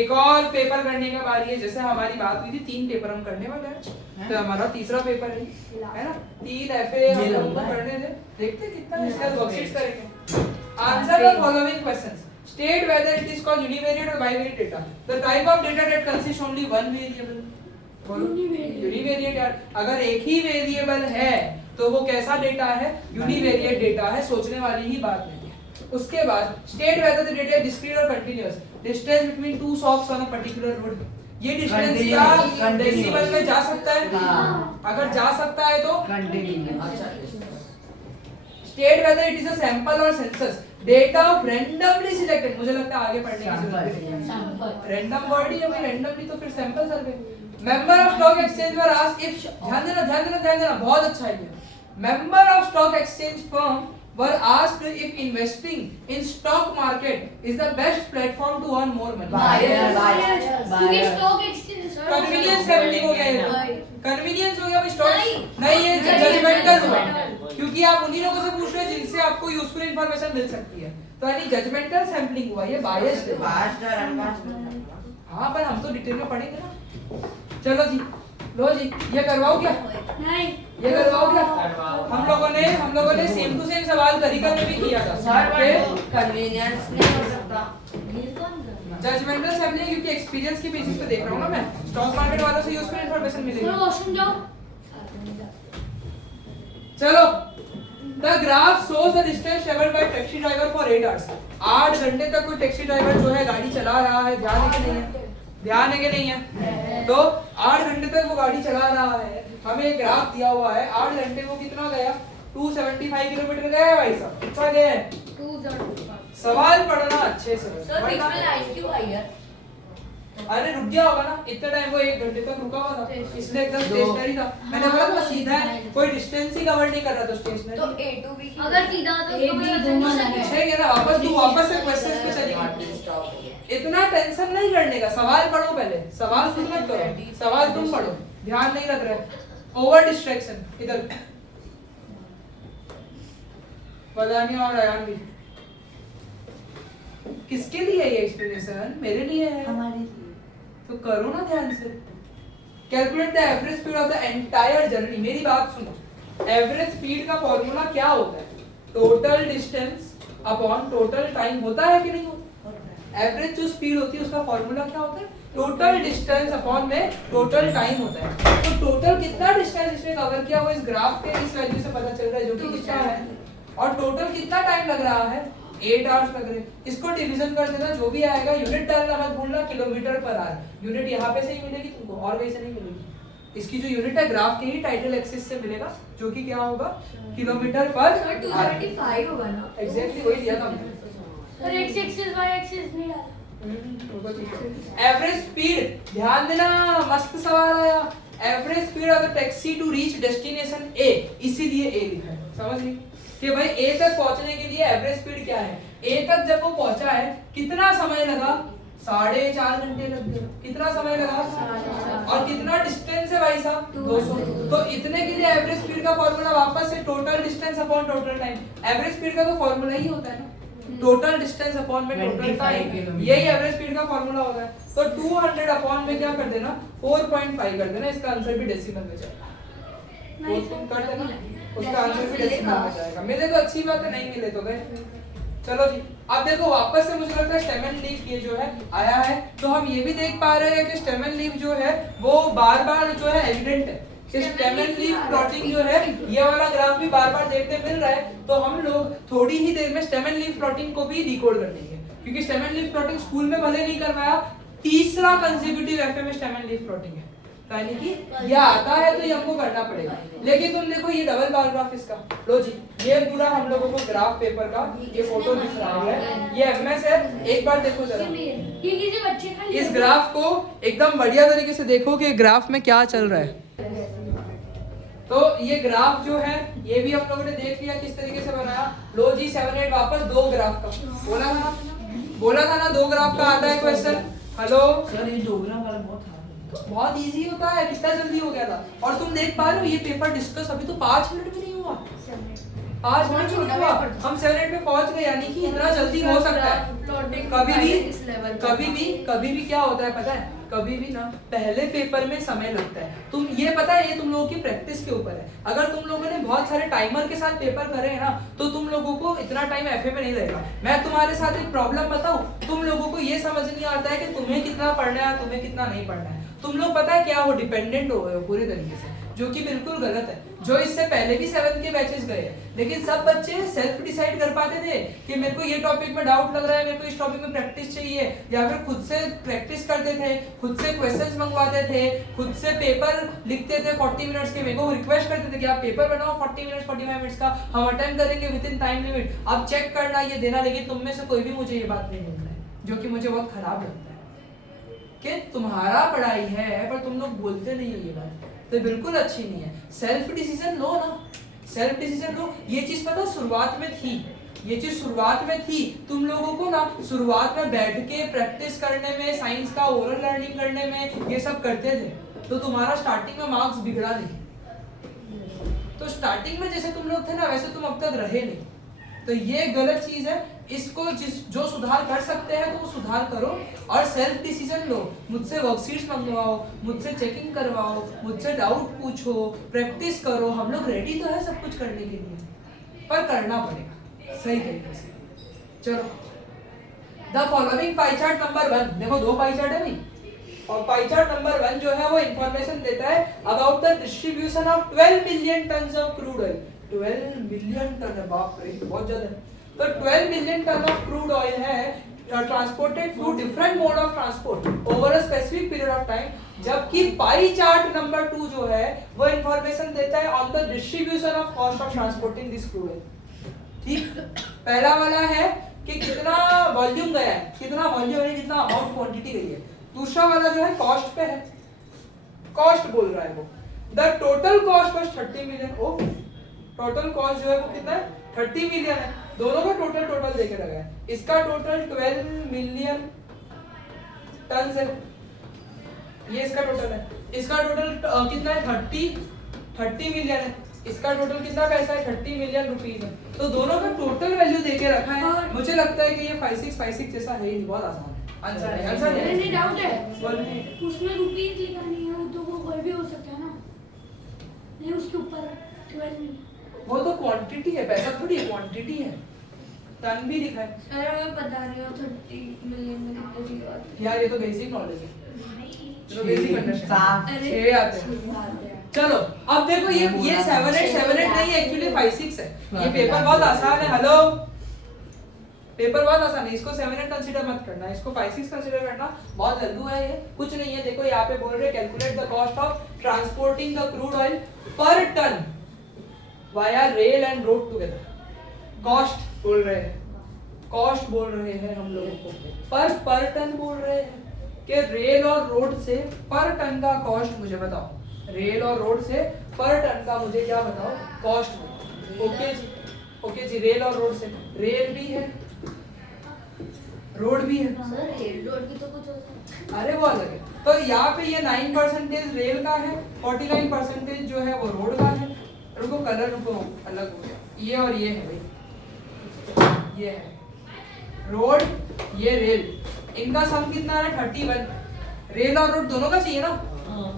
एक और पेपर करने का बारी है। जैसे हमारी बात हुई थी 3 पेपर हम करने वाले हैं, तो हमारा तीसरा पेपर है ना, 3 एफए हम लोगों को करने दे, देखते हैं कितना इसका वर्कशीट्स करेंगे। Answer the following questions, state whether it is called univariate और bivariate data, the type of data that consist only one variable. Univariate यार, अगर एक ही वेरिएबल है तो वो कैसा डेटा है? यूनिवेरिएट डेटा है, सोचने वाली ही बात नहीं है। उसके बाद state whether the data discrete और continuous, distance between two shops on a particular road. ये डिस्टेंस क्या डेसिमल में जा सकता है? हाँ। अगर जा सकता है तो कंटिन्यू। अच्छा state whether it is a sample और census data of randomly selected. मुझे लगता है आगे पढ़ने की जरूरत है, रैंडम वर्ड ही है भाई, रैंडमली तो फिर sample survey. Member of stock exchange were asked if, ध्यान देना बहुत अच्छा है ये। Member of stock exchange firm were asked if investing in stock market is the best platform to earn more money. क्योंकि स्टॉक एक्सचेंज कन्वीनियंस सैम्पलिंग हो गया ये, कन्वीनियंस हो गया भाई। स्टॉक नहीं, ये जजमेंटल हुआ, क्योंकि आप उन्हीं लोगों से पूछ रहे हैं जिनसे आपको यूजफुल इंफॉर्मेशन मिल सकती है, तो यानी जजमेंटल सैम्पलिंग हुआ, ये बायस्ड है। पास्ट और अनपास्ट। हाँ पर हम तो डिटेल में पढ़ेंगे ना। चलो जी, लो जी, ये करवाओ क्या? नहीं ये करवाओ क्या? हम लोगों ने सेम टू सेम सवाल तरीका में भी किया था। सर कन्वीनियंस नहीं हो सकता। जजमेंटल सैम्पलिंग, क्योंकि एक्सपीरियंस के बेसिस पे देख रहा हूँ ना मैं, स्टॉक मार्केट वालों से यूजफुल इंफॉर्मेशन मिलेगी। वॉशरूम जाओ। चलो, the graph shows the distance travelled bye taxi driver for 8 hours. 8 घंटे तक कोई टैक्सी ड्राइवर जो है गाड़ी चला रहा है, ध्यान है कि नहीं है? ध्यान है कि नहीं है? तो 8 घंटे तक वो गाड़ी चला रहा है, हमें एक ग्राफ दिया हुआ है, 8 घंटे वो कितना गया? 275 किलोमीटर गया है भाई साहब, कितना गया है? 275। सवाल पढ़ना अच्छे से। सर बीच में लाइन क्यों आई है? अरे रुक गया होगा ना, इतना टाइम वो 1 घंटे तक रुका हुआ था, इसलिए एकदम स्टेशनरी था। मैंने बोला था सीधा है, कोई डिस्टेंस ही कवर नहीं कर रहा था स्टेशनरी। तो A to B की अगर सीधा तो ए बी दोनों लगे। पूछेंगे ना वापस, तू वापस से क्वेश्चंस पे चलेगी। इतना टेंशन नहीं करने का, सवाल पढ़ो पहले, सवाल खुद मत करो, सवाल तुम पढ़ो, ध्यान नहीं लग रहा है। ओवर डिस्ट्रैक्शन इधर बदानी और अयान भी। किसके लिए ये एक्सप्लेनेशन? मेरे लिए है, हमारे लिए। तो करो ना ध्यान से। Calculate the average speed of the entire journey. मेरी बात सुनो, एवरेज स्पीड का फॉर्मूला क्या होता है? Total distance upon total time होता है कि नहीं होता? एवरेज जो स्पीड होती है उसका फॉर्मूला क्या होता है? टोटल डिस्टेंस अपॉन में टोटल टाइम होता है। तो टोटल कितना डिस्टेंस इसने इसने कवर किया वो इस ग्राफ के इस वैल्यू से पता चल रहा है जो कि कितना है, और टोटल कितना टाइम लग रहा है 8 आवर्स लग रहे हैं। इसको डिवीजन कर देना, जो भी आएगा यूनिट डालना मत भूलना, किलोमीटर पर आवर। यूनिट यहाँ पे से ही मिलेगी तुमको, और कहीं से नहीं मिलेगी। इसकी जो यूनिट है ग्राफ के ही टाइटल एक्सिस से मिलेगा, जो कि क्या होगा किलोमीटर पर सर 275 होगा ना? एग्जैक्टली वही दिया था हमने। और एक्स एक्सिस वाई एक्सिस नहीं डाला। एवरेज स्पीड, ध्यान देना, मस्त सवाल आया। Average speed of the taxi to reach destination A, इसीलिए ए लिखा है, समझ गए कि भाई ए तक पहुंचने के लिए एवरेज स्पीड क्या है। ए तक जब वो पहुंचा है कितना समय लगा, 4.5 घंटे लग गए। कितना समय लगा और कितना डिस्टेंस है भाई साहब 200। तो इतने के लिए एवरेज स्पीड का फॉर्मूला वापस से total distance upon total time. Average speed का तो फॉर्मूला ही होता है ना, टोटल डिस्टेंस अपॉन में टोटल टाइम, यही एवरेज स्पीड का फॉर्मूला होता है। तो 200 अपॉन में क्या कर देना 4.5 कर देना, इसका आंसर भी डेसिमल में जाएगा। 4 कर देना, उसका आंसर भी डेसिमल में जाएगा। मिले तो अच्छी बात है, नहीं मिले तो गए। चलो जी, अब देखो वापस से मुझे लगता है स्टेमन लीफ ये जो है आया है, तो हम ये भी देख पा रहे हैं कि स्टेमन लीफ जो है वो बार-बार जो है एविडेंट है कि स्टेमन लीफ प्लॉटिंग जो है, ये वाला ग्राफ भी बार-बार देखने मिल रहा है। तो हम लोग थोड़ी ही देर में स्टेमन लीफ प्लॉटिंग को भी डिकोड कर देंगे, क्योंकि स्टेमन लीफ प्लॉटिंग स्कूल में भले नहीं करवाया, तीसरा कंसेक्यूटिव एफए में स्टेमन लीफ प्लॉटिंग है, यानी कि ये आता है तो ये हमको करना पड़ेगा। लेकिन तुम देखो ये डबल बार ग्राफ इसका, लो जी ये पूरा हम लोगों को ग्राफ पेपर का ये फोटो दिख रहा है, ये एमएस है। एक बार देखो जरा ये किसी बच्चे का इस ग्राफ को एकदम बढ़िया तरीके से देखो कि ग्राफ में क्या चल रहा है। तो ये ग्राफ जो है ये भी हम लोगों ने देख लिया किस तरीके से बनाया। लो जी 7-8 वापस दो ग्राफ का बोला था ना 2 ग्राफ का आता है क्वेश्चन। हेलो सर ये डोगरा वाला बहुत हार्ड बहुत इजी होता है, कितना जल्दी हो गया था। और तुम देख पा रहे हो ये पेपर डिस्कस अभी तो 5 मिनट में नहीं हुआ, 5 मिनट में हुआ, हम 7-8 में पहुंच गए, यानी कि इतना जल्दी हो सकता है। कभी भी क्या होता है पता है, कभी भी ना पहले पेपर में समय लगता है। तुम ये पता है ये तुम लोगों की प्रैक्टिस के ऊपर है। अगर तुम लोगों ने बहुत सारे टाइमर के साथ पेपर करे हैं ना तो तुम लोगों को इतना टाइम एफए में नहीं लगेगा। मैं तुम्हारे साथ एक प्रॉब्लम बताऊं, तुम लोगों को ये समझ नहीं आता है कि तुम्हें कितना पढ़ना है तुम्हें कितना नहीं पढ़ना है। तुम लोग पता है क्या हो डिपेंडेंट हो गए हो पूरी तरीके से, जो कि बिल्कुल गलत है। जो इससे पहले भी 7 के बैचेस गए हैं, लेकिन सब बच्चे सेल्फ डिसाइड कर पाते थे कि मेरे को ये टॉपिक में डाउट लग रहा है, मेरे को इस टॉपिक में प्रैक्टिस चाहिए, या फिर खुद से प्रैक्टिस करते थे, खुद से क्वेश्चंस मंगवाते थे, खुद से पेपर लिखते थे 40 मिनट्स के। मेरे को रिक्वेस्ट करते थे कि आप पेपर बनाओ 40 मिनट्स 45 मिनट्स का, हम अटेम्प्ट करेंगे विद इन टाइम लिमिट, अब चेक करना ये देना। लेकिन तुम में से कोई भी मुझे ये बात नहीं बोल रहा है, जो कि मुझे बहुत खराब लगता है कि तुम्हारा पढ़ाई है पर तुम लोग बोलते नहीं हो ये बात, तो बिल्कुल अच्छी नहीं है। सेल्फ डिसीजन लो ना, सेल्फ डिसीजन लो। ये चीज पता शुरुआत में थी, ये चीज शुरुआत में थी। तुम लोगों को ना शुरुआत में बैठ के प्रैक्टिस करने में, साइंस का ओरल लर्निंग करने में ये सब करते थे, तो तुम्हारा स्टार्टिंग में मार्क्स बिगड़ा नहीं। तो स्टार्टिंग में जैसे तुम लोग थे ना वैसे तुम अब तक रहे नहीं, तो ये गलत चीज है। इसको जो सुधार कर सकते हैं तो वो सुधार करो और सेल्फ डिसीजन लो। मुझसे वर्कशीट्स मंगवाओ, मुझसे चेकिंग करवाओ, मुझसे डाउट पूछो, प्रैक्टिस करो। हम लोग रेडी तो है सब कुछ करने के लिए, पर करना पड़ेगा सही तरीके से। चलो the following pie chart number 1, देखो 2 पाई चार्ट है भाई, और पाई चार्ट नंबर 1 जो है वो इंफॉर्मेशन देता है about the distribution of 12 million tons of crude oil. 12 million ton है, बाप रे बहुत ज्यादा है। तो 12 million ton of crude oil है transported through different mode of transport over a specific period of time. जबकि पाई चार्ट नंबर 2 जो है वो इंफॉर्मेशन देता है on the distribution of cost of transporting this crude oil. ठीक, पहला वाला है कि कितना वॉल्यूम गया है, कितना वॉल्यूम यानी कितना अमाउंट क्वांटिटी गई है। दूसरा वाला जो है कॉस्ट पे है, कॉस्ट बोल रहा है वो। The total cost was 30 million. Oh total cost जो है वो कितना है 30 मिलियन है। दोनों का टोटल देके लगा है। इसका टोटल 12 मिलियन टन है, ये इसका टोटल है। इसका टोटल कितना है 30 मिलियन है। इसका टोटल कितना पैसा है 30 मिलियन रुपीस है। तो दोनों का टोटल वैल्यू देके रखा है। मुझे लगता है कि ये 5656 जैसा है ही, बहुत आसान है। आंसर है, आंसर है। नहीं डाउट है उसमें रुपीस लिखा नहीं है, तो वो कोई भी हो सकता है ना, नहीं उसके ऊपर 12 मिलियन वो तो क्वांटिटी है, पैसा थोड़ी है, क्वांटिटी है। टन भी लिखा है। अरे मैं पता नहीं हूँ 30 मिलियन में कितने जीरो आते हैं। यार ये तो बेसिक नॉलेज है, तो बेसिक अंडरस्टैंडिंग। 6 आते हैं। चलो अब देखो ये 7878 नहीं एक्चुअली 56 है। ये पेपर बहुत आसान है। हेलो पेपर बहुत आसान है, इसको 78 कंसीडर मत करना, इसको 56 कंसीडर करना। बहुत लल्लू है ये, कुछ नहीं है। देखो यहाँ पे बोल रहे calculate the cost of transporting the crude oil per ton via rail and road together. Cost बोल रहे हैं, कॉस्ट बोल रहे हैं हम लोगों को, पर टन बोल रहे हैं कि रेल और रोड से पर टन का कॉस्ट मुझे बताओ। रेल और रोड से पर टन का मुझे क्या बताओ कॉस्ट। ओके जी, ओके जी। रेल और रोड से, रेल भी है रोड भी है। सर रेल रोड भी तो कुछ होता है। अरे वो अलग है। तो यहाँ पे ये 9% रेल का है, 49% जो है वो रोड का है। रुको कलर रुको अलग हो गया, ये और ये है भाई, ये है रोड, ये रेल। इनका सम कितना है 31। रेल और रोड दोनों का चाहिए ना,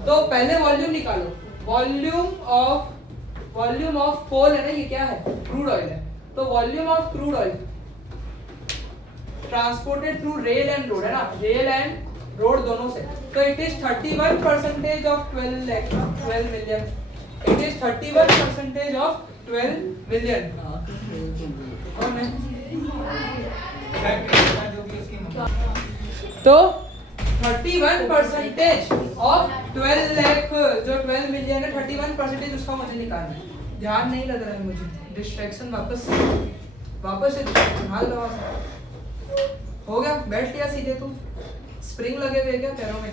तो पहले वॉल्यूम निकालो। वॉल्यूम ऑफ कोल है ना, ये क्या है क्रूड ऑयल है। तो volume of crude oil transported through rail and road है ना, रेल एंड रोड दोनों से। तो it is 31% of 12 million. It is 31% of 12 million. तो 31% ऑफ 12 लाख जो 12 मिलियन है, 31% उसका मुझे निकालना है। ध्यान नहीं लग रहा है मुझे, डिस्ट्रैक्शन वापस से डिस्ट्रैक्शन हाल लगा हो गया। बैठ लिया सीधे, तुम स्प्रिंग लगे हुए क्या पैरों में।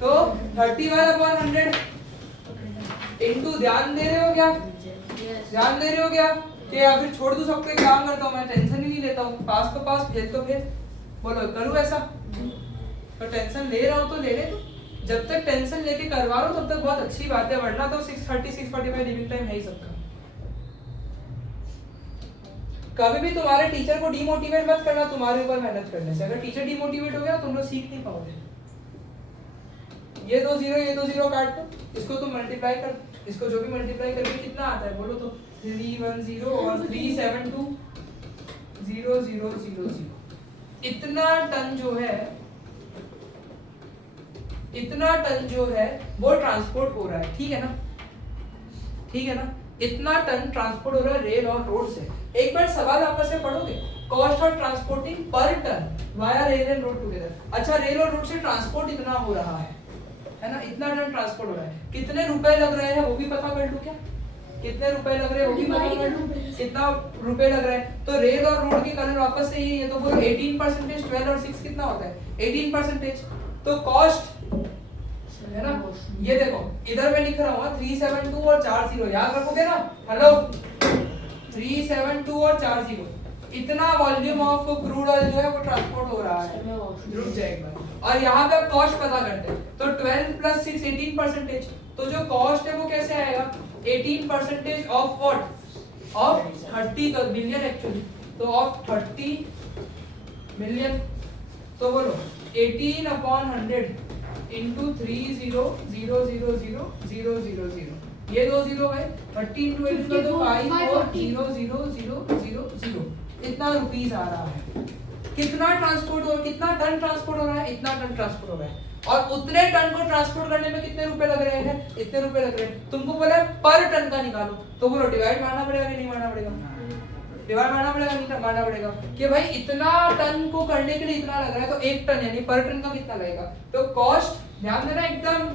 तो 31/100 इनटू ध्यान दे रहे हो क्या, ध्यान दे रहे हो क्या कि या फिर छोड़ दूं सबको, एक काम करता हूँ मैं, टेंशन ही नहीं लेता हूँ। पास तो पास, फेल तो फेल। बोलो करूँ ऐसा? तो टेंशन ले रहा हूँ तो ले ले। तो जब तक टेंशन लेके करवा रहा हूँ तब तक बहुत अच्छी बात है, वरना तो 6:30 6:45 लिविंग टाइम है ही सबका। कभी भी तुम्हारे टीचर को डिमोटिवेट मत करना तुम्हारे ऊपर मेहनत करने से। अगर टीचर डिमोटिवेट हो गया तुम लोग सीख नहीं पाओगे। ये दो जीरो काट दो, इसको तुम मल्टीप्लाई कर, इसको जो भी मल्टीप्लाई करके कितना आता है बोलो तो 310 और 372 000। इतना टन जो है वो ट्रांसपोर्ट हो रहा है, ठीक है ना, ठीक है ना। इतना टन ट्रांसपोर्ट हो रहा है रेल और रोड से। एक बार सवाल आपस में पढ़ोगे, cost of transporting per ton via rail and road together. अच्छा रेल और रोड से ट्रांसपोर्ट इतना हो रहा है ना, इतना टन ट्रांसपोर्ट हो रहा है। कितने रुपए लग रहे हैं वो भी पता कर लूं क्या? कितने रुपए लग रहे हैं वो भी पता कर लूं, कितना रुपए लग रहा है। तो रेल और रोड के कारण वापस से ये तो बोलो 18%, 12 और 6 कितना होता है 18%। तो कॉस्ट है ना, ये देखो इधर मैं लिख रहा हूँ 372 और 40 याद रखोगे ना। हेलो 372 और 40 इतना वॉल्यूम ऑफ क्रूड ऑयल जो है वो ट्रांसपोर्ट हो रहा है। रुक जाए एक बार, और यहाँ पे कॉस्ट पता करते हैं। तो 12 + 6 18%। तो जो कॉस्ट है वो कैसे आएगा 18% of what, of 30 million actually. तो ऑफ 30 मिलियन, तो बोलो 18/100 into 300000000। ये दो जीरो है, 30 into 8 तो 54000000। इतना रुपीस आ रहा है। कितना ट्रांसपोर्ट हो, कितना टन ट्रांसपोर्ट हो रहा है, इतना टन ट्रांसपोर्ट हो रहा है। और उतने टन को ट्रांसपोर्ट करने में कितने रुपए लग रहे हैं, इतने रुपए लग रहे हैं। तुमको बोला पर टन का निकालो, तो बोलो डिवाइड मारना पड़ेगा कि नहीं मारना पड़ेगा? डिवाइड मारना पड़ेगा नहीं मारना पड़ेगा कि भाई इतना टन को करने के लिए इतना लग रहा है, तो 1 टन यानी पर टन का कितना लगेगा। तो कॉस्ट ध्यान देना एकदम,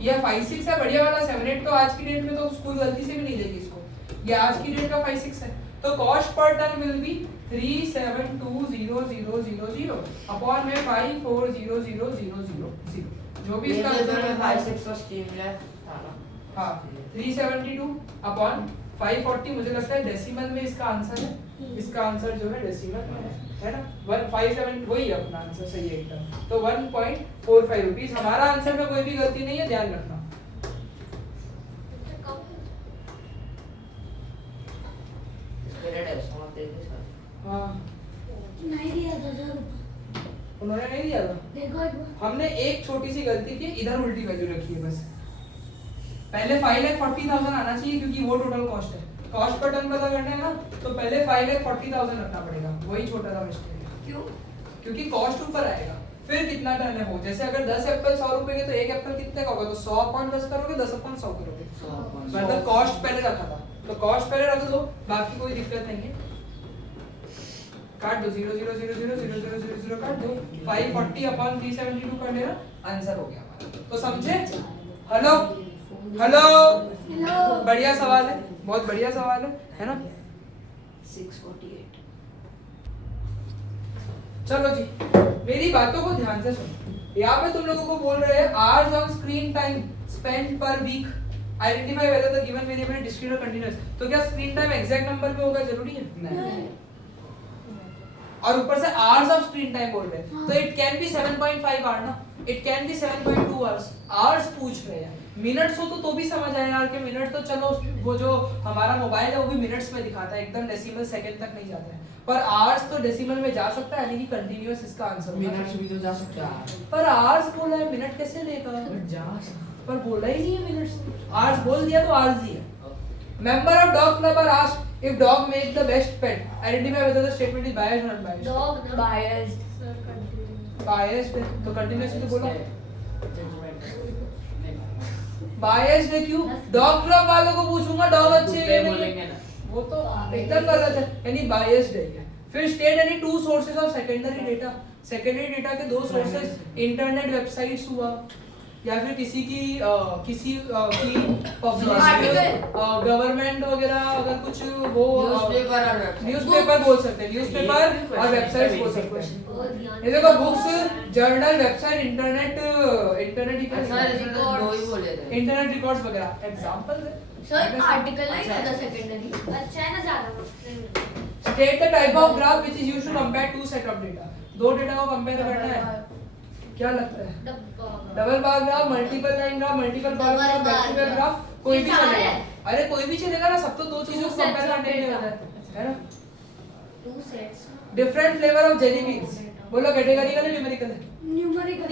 ये 5-6 है बढ़िया वाला। 7-8 तो आज की डेट में तो स्कूल गलती से भी नहीं देगी इसको, ये आज की डेट का 5-6 है। तो cost per ton will be 3720000 upon में 540000। जो भी इसका आंसर है 5-6 का स्ट्रीम है। हां 372 अपॉन 540 मुझे लगता है डेसिमल में इसका आंसर है। इसका आंसर जो है डेसिमल में है ना 157, वही अपना आंसर सही है एकदम। तो 1.45 रुपीस हमारा आंसर में कोई भी गलती नहीं है, ध्यान रखना। हाँ नहीं दिया था सर, उन्होंने नहीं दिया था। देखो एक बार। हमने एक छोटी सी गलती की, इधर उल्टी वैल्यू रखी है बस। पहले 5,40,000 आना चाहिए क्योंकि वो टोटल कॉस्ट है। कॉस्ट पर टन पता करना है ना, तो पहले 5,40,000 रखना पड़ेगा, वही छोटा सा मिस्टेक है। क्यों? क्योंकि कॉस्ट ऊपर आएगा, फिर कितना टर्न है वो, जैसे अगर 10 एप्पल 100 रुपए के तो एक एप्पल कितने का होगा, तो 100 अपॉन 10 करोगे, 10 अपॉन 100 करोगे, मतलब कॉस्ट पहले रखा था तो कॉस्ट पहले रख दो, बाकी कोई दिक्कत नहीं है। काट दो 0 0 0 0 0 0 0 0 काट दो, 540 अपॉन 372 कर लेना, आंसर हो गया हमारा। तो समझे? हेलो हेलो, बढ़िया सवाल है, बहुत बढ़िया सवाल है ना? 648। चलो जी, मेरी बातों को ध्यान से सुनो। यहाँ पे तुम लोगों को बोल रहे हैं hours on screen time spend per week, identify whether the given variable is discrete और कंटीन्यूअस। तो क्या स्क्रीन टाइम एग्जैक्ट नंबर पे होगा, जरूरी है? नहीं। और ऊपर से आवर्स ऑफ स्क्रीन टाइम बोल रहे हैं, तो इट कैन बी 7.5 आवर ना, it can be 7.2 hours. Hours पूछ रहे हैं, मिनट्स हो तो भी समझ आए यार, कि मिनट तो चलो वो जो हमारा मोबाइल है वो भी मिनट्स में दिखाता है, एकदम डेसिमल सेकंड तक नहीं जाता है, पर आवर्स तो डेसिमल में जा सकता है, यानी कि कंटीन्यूअस इसका आंसर होगा। मिनट्स भी तो जा सकता है। पर आवर्स बोला है, मिनट कैसे लेगा? जा सकता पर बोला ही नहीं है मिनट्स, आवर्स बोल दिया तो आवर्स ही है। Member of dog club are asked if dog make the best pet, identify whether the statement is biased और अनबायस्ड। Dog biased. बायस्ड है तो कंटीन्यूअस तो बोला, बायस्ड है क्यों? डॉग क्लब वालों को पूछूंगा डॉग अच्छे हैं कि नहीं, वो तो एकदम गलत है, यानी बायस्ड है। फिर state any two sources of secondary data, secondary data के दो सोर्सेज, इंटरनेट वेबसाइट्स हुआ या फिर किसी की पब्लिक गवर्नमेंट वगैरह अगर कुछ वो न्यूज़पेपर बोल सकते हैं, न्यूज़पेपर और वेबसाइट्स बोल सकते हैं। ये देखो books, journal, website, internet internet records वगैरह एग्जांपल है। सर आर्टिकल नहीं होता सेकेंडरी। अच्छा है ना ज्यादा। State the type of graph which is used to compare two set of data, दो डेटा को कंपेयर करना है, क्या लगता है? Double bar graph, multiple line graph, multiple column graph, vector graph, कोई भी चलेगा। अरे कोई भी चलेगा ना, सब तो दो चीजों को कंपेयर करने के लिए होता है ना? Two sets. Different flavour of jelly beans, बोलो कैटेगरिकल है न्यूमेरिकल है? न्यूमेरिकल।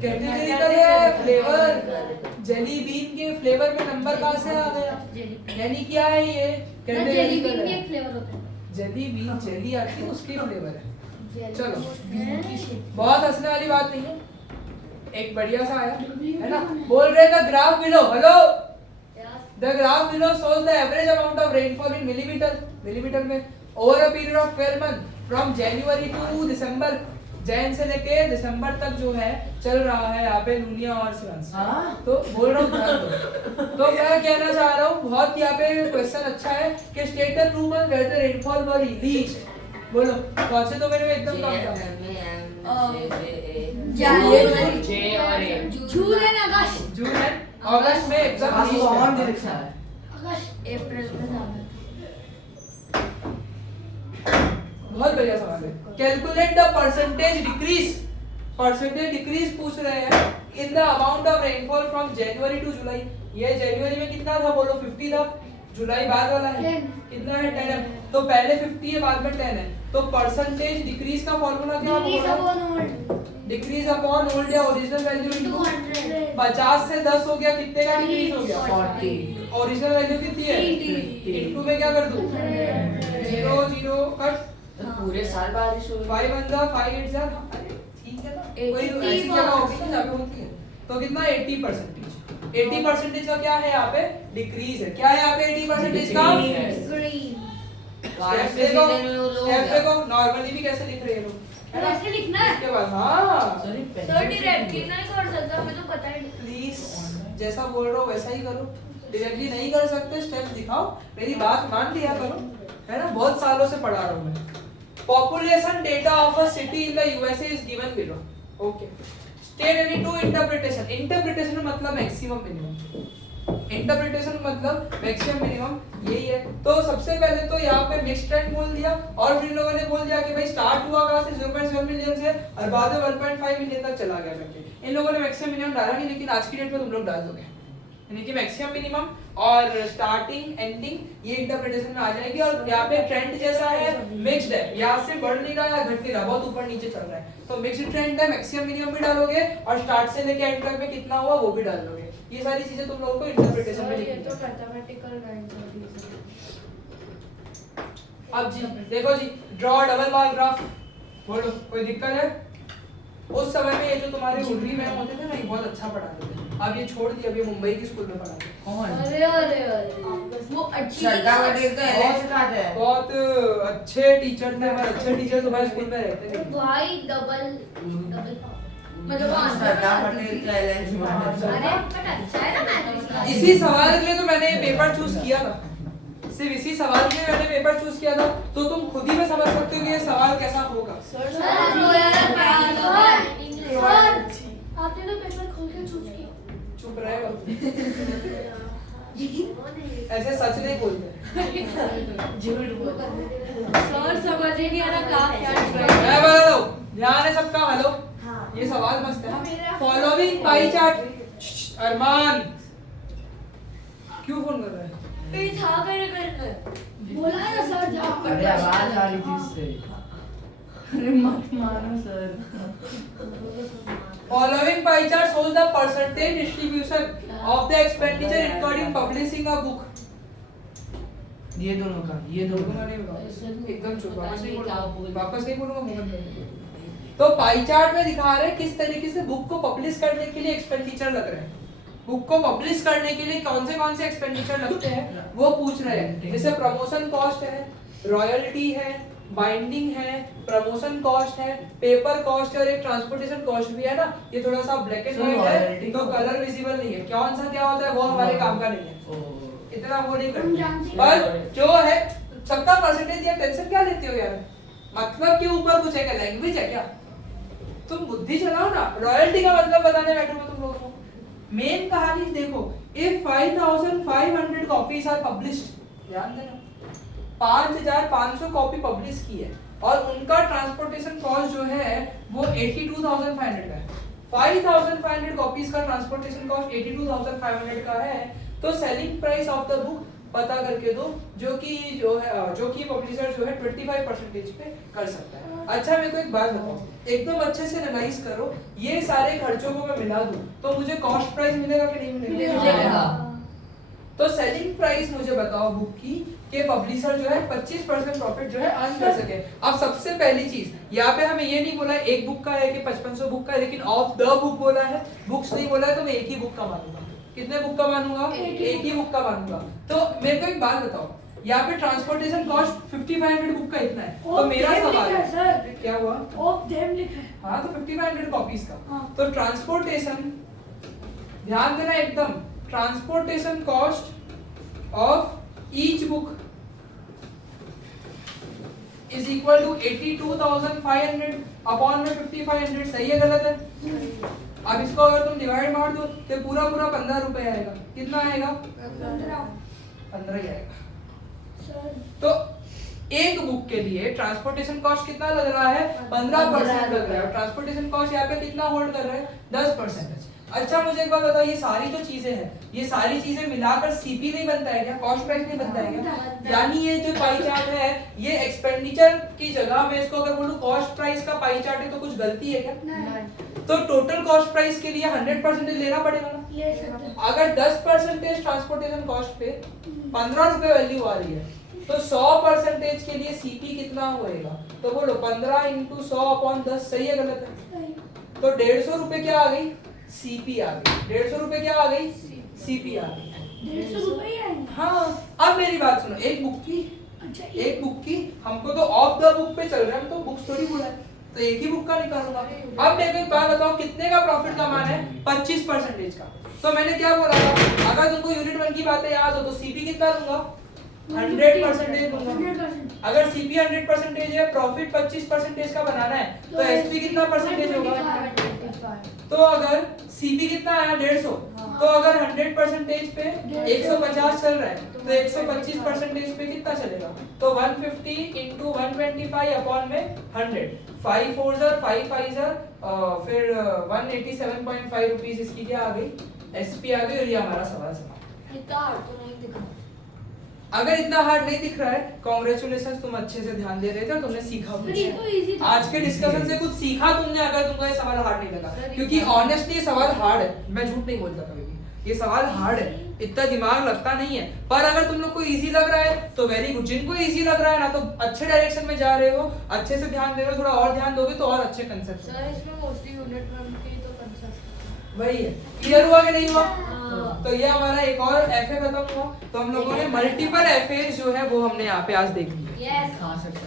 कैटेगरिकल है। फ्लेवर, जेली बीन के फ्लेवर में नंबर कहां से आ गया, यानी क्या है ये? जेली कैटेगरिकल बीन भी है। एक फ्लेवर होता है। जेली बीन, जेली आती है उसके फ्लेवर है। चलो है। बहुत हंसने वाली बात नहीं है, एक बढ़िया सा आया है ना। बोल रहे the graph below, hello, the graph below shows the average amount of rainfall in millimetre, millimetre में over a period of 12 month from January to December, Jan से लेके दिसंबर तक जो है चल रहा है यहाँ पे लूनिया और सिवांश। तो बोल रहा हूँ ध्यान दो। तो मैं कहना चाह रहा हूँ, बहुत यहाँ पे क्वेश्चन अच्छा है कि state the true month where the rainfall were reached, बोलो कौन से तो मेरे में एकदम कम था। जनवरी, जे और ए। जून है ना, अगस्त। जून है, अगस्त में एकदम आज रीच्ड कौन है। लिखा है? अगस्त। अप्रैल में ज्यादा। बहुत बढ़िया सवाल है। Calculate the percentage decrease, percentage decrease पूछ रहे हैं in the amount of rainfall from January to July. ये जनवरी में कितना था, बोलो 50 था, जुलाई बाद वाला है 10। कितना है, 10 है, तो पहले 50 है बाद में 10 है, तो परसेंटेज डिक्रीज का फॉर्मूला क्या होगा? डिक्रीज अपॉन ओल्ड या ओरिजिनल वैल्यू इनटू 200। 50 से 10 हो गया, कितने का डिक्रीज हो गया? 40। ओरिजिनल वैल्यू कितनी है? 50। इनटू में क्या कर दूं? 0 0 कट, तो पूरे साल बारिश हुई। 5 1 जा 5 8 जा, अरे ठीक है ना, कोई 80 ऐसी जगह होगी ना जहाँ पे होती है। तो कितना 80%, 80% का क्या है यहाँ पे? डिक्रीज है। क्या है यहाँ पे 80% का? स्टेप देखो, नॉर्मली भी कैसे लिख रहे हैं लोग, है ना? ऐसे लिखना है। इसके बाद हाँ सर डायरेक्टली नहीं कर सकता, हमें तो पता ही नहीं। प्लीज जैसा बोल रहा हूँ वैसा ही करो, डायरेक्टली नहीं कर सकते, स्टेप्स दिखाओ, मेरी बात मान लिया करो, है ना? बहुत सालों से पढ़ा रहा हूँ मैं। Population data of a city in the USA is given below. Okay, state any two interpretation, interpretation मतलब मैक्सिमम मिनिमम, इंटरप्रिटेशन मतलब मैक्सिमम मिनिमम यही है। तो सबसे पहले तो यहाँ पे मिक्स्ड ट्रेंड बोल दिया, और फिर लोगों ने बोल दिया कि भाई स्टार्ट हुआ कहाँ से 0.7 मिलियन से और बाद में 1.5 मिलियन तक चला गया करके। इन लोगों ने मैक्सिमम मिनिमम डाला नहीं, लेकिन आज की डेट में तुम लोग डाल दोगे, यानी कि मैक्सिमम मिनिमम और स्टार्टिंग एंडिंग ये इंटरप्रिटेशन में आ जाएगी। और यहाँ पे ट्रेंड जैसा है, मिक्स्ड है, यहाँ से बढ़ नहीं रहा है घट नहीं रहा, बहुत ऊपर नीचे चल रहा है, तो मिक्स्ड ट्रेंड है, मैक्सिमम मिनिमम भी डालोगे और स्टार्ट से लेके एंड तक में कितना हुआ वो भी डाल दोगे। ये सारी चीजें तुम लोगों को इंटरप्रिटेशन में ये लिखनी तो है। मैथमेटिकल गाइड अब जी देखो जी, ड्रॉ डबल बार ग्राफ, बोलो कोई दिक्कत है? उस समय में ये जो तुम्हारे उर्वी मैम होते थे ना, ये बहुत अच्छा पढ़ाते थे। अब ये छोड़ दिया, अब ये मुंबई की स्कूल में पढ़ाते हैं। कौन? अरे अरे अरे वो अच्छी श्रद्धा पटेल तो एलएच सिखाते हैं। बहुत अच्छे टीचर थे, हमारे अच्छे टीचर तुम्हारे स्कूल में रहते थे। भाई डबल मतलब वो आंसर श्रद्धा बता पटेल दीजिए। तो एलएच सिखाते हैं। अरे बट अच्छा है ना मैथ इसी सवाल के लिए तो मैंने ये पेपर चूज किया था, सिर्फ इसी सवाल के लिए मैंने पेपर चूज किया था। तो तुम खुद ही में समझ सकते हो कि ये सवाल कैसा होगा। सर आपने तो पेपर खोल के चूज किया। चुप रहेगा, ऐसे सच नहीं बोलते। सर समझ ही नहीं आ रहा क्या मैं बता दो, ध्यान है सबका। हेलो, ये सवाल मस्त है। Following pie chart. अरमान क्यों फोन कर रहा है? पे था मेरे करना बोला है ना सर जा। अरे आवाज आ रही थी इससे। अरे मत मानो sir. Following pie chart shows the percentage distribution of the expenditure incurred in publishing a book. ये दोनों का, ये दोनों बोलूंगा का। नहीं बाबा, एकदम चुप। वापस नहीं बोलूंगा, मोहन भाई। तो पाई चार्ट में दिखा रहे हैं किस तरीके से बुक को पब्लिश करने के लिए एक्सपेंडिचर लग रहे हैं। बुक को पब्लिश करने के लिए कौन से एक्सपेंडिचर लगते हैं वो पूछ रहे हैं। जैसे प्रमोशन कॉस्ट है, रॉयल्टी है, बाइंडिंग है, प्रमोशन कॉस्ट है, पेपर कॉस्ट है और एक ट्रांसपोर्टेशन कॉस्ट भी है ना। ये थोड़ा सा ब्लैक एंड व्हाइट है तो कलर विजिबल नहीं है। कौन सा क्या होता है वो हमारे काम का नहीं है, इतना वो नहीं करते। पर जो है सबका परसेंटेज दिया, टेंशन क्या लेते हो यार? मतलब के ऊपर कुछ है क्या? लैंग्वेज है क्या? तुम बुद्धि चलाओ ना। रॉयल्टी का मतलब बताने बैठो मैं तुम लोगों को। मेन कहानी देखो, इफ 5500 कॉपीज आर पब्लिश्ड, ध्यान देना 5500 कॉपी पब्लिश की है और उनका ट्रांसपोर्टेशन कॉस्ट जो है वो 82500 का है। 5500 कॉपीज का ट्रांसपोर्टेशन कॉस्ट 82500 का है। तो selling price of the book पता करके दो, जो कि पब्लिशर जो है 25% पे कर सकता है। अच्छा मेरे को एक बात बताओ, एकदम अच्छे से एनालाइज करो। ये सारे खर्चों को मैं मिला दूं तो मुझे कॉस्ट प्राइस मिलेगा कि नहीं मिलेगा? तो सेलिंग प्राइस मुझे बताओ बुक की कि पब्लिशर जो है 25% प्रॉफिट जो है अर्न कर सके। अब सबसे पहली चीज यहाँ पे हमें ये नहीं बोला एक बुक का है कि 5500 बुक का है, लेकिन ऑफ द बुक बोला है, बुक्स नहीं बोला है। तो मैं एक ही बुक का मानूंगा। कितने बुक का मानूंगा? एक ही बुक का मानूंगा। तो मेरे को एक बात बताओ, यहाँ पे ट्रांसपोर्टेशन कॉस्ट 5500 बुक का इतना है। तो मेरा सवाल है सर क्या हुआ? ऑफ देम लिखा है। हाँ तो 5500 कॉपीज का। हाँ। तो ट्रांसपोर्टेशन, ध्यान देना एकदम, transportation cost of each book is equal to 82500 upon में 5500। सही है गलत है? अब इसको अगर तुम डिवाइड मार दो तो पूरा 15 रुपए आएगा। कितना आएगा? 15 ही आएगा। तो एक बुक के लिए ट्रांसपोर्टेशन कॉस्ट कितना लग रहा है? 15% लग रहा है। ट्रांसपोर्टेशन कॉस्ट यहाँ पे कितना होल्ड कर रहा है? 10%। अच्छा मुझे एक बात बताओ, ये सारी जो चीजें हैं, ये सारी चीजें मिलाकर सीपी नहीं बनता है क्या? कॉस्ट प्राइस नहीं बनता है क्या? यानी ये जो पाई चार्ट है ये एक्सपेंडिचर की जगह में इसको अगर बोलूं कॉस्ट प्राइस का पाई चार्ट है तो कुछ गलती है क्या? तो टोटल कॉस्ट प्राइस के लिए 100% लेना पड़ेगा ना। ले सकते हैं। अगर 10% ट्रांसपोर्टेशन कॉस्ट पे 15 रुपए वैल्यू आ रही है तो 100% के लिए सीपी कितना होएगा? तो बोलो 15 × 100/10। सही है गलत है? तो 150 रुपए क्या आ गई? सीपी आ गई। 150 रुपए क्या आ गई? सीपी आ गई। 150 रुपए ही आएंगे। हाँ अब मेरी बात सुनो, एक बुक की अच्छा एक बुक की हमको तो ऑफ द बुक पे चल रहा है, हम तो बुक्स थोड़ी बोला है, तो एक ही बुक का निकालूंगा। अब मेरे को एक बात बताओ, कितने का प्रॉफिट कमाना है? 25% का। तो मैंने क्या बोला था, अगर तुमको यूनिट 1 की बातें याद हो तो सीपी कितना लूंगा? 100% लूंगा। 100%। अगर सीपी 100% है, प्रॉफिट 25% का बनाना है तो एसपी कितना परसेंटेज होगा? तो अगर सीपी कितना आया? 150। तो अगर 100% पे 150 चल रहा है तो 125% पे कितना चलेगा? तो 150 × 125 अपॉन में 100। 5 4 5 5 फिर 187.5 रुपीस इसकी क्या आ गई? एसपी आ गई। और ये हमारा सवाल समाप्त। इतना हार्ड तो नहीं दिखा। अगर इतना हार्ड नहीं दिख रहा है, कांग्रेचुलेशंस, तुम अच्छे से ध्यान दे रहे थे और तुमने सीखा कुछ। ये तो इजी था। आज के डिस्कशन से कुछ सीखा तुमने, अगर तुमको ये सवाल हार्ड नहीं लगा। क्योंकि ऑनेस्टली ये सवाल हार्ड है, मैं झूठ नहीं बोलता कभी भी, ये सवाल हार्ड है। इतना दिमाग लगता नहीं है। पर अगर तुम लोग को इजी लग रहा है तो वेरी गुड, जिनको इजी लग रहा है ना तो अच्छे डायरेक्शन में जा रहे हो, अच्छे से ध्यान दे रहे हो, थोड़ा और ध्यान दोगे तो और अच्छे कंसेप्ट। सर इसमें मोस्टली यूनिट वन के तो कंसेप्ट वही है। क्लियर हुआ कि नहीं हुआ? तो ये हमारा एक और एफए खत्म हुआ। तो हम लोगों ने मल्टीपल एफए जो है वो हमने यहाँ पे आज देख लिया। यस हाँ सर।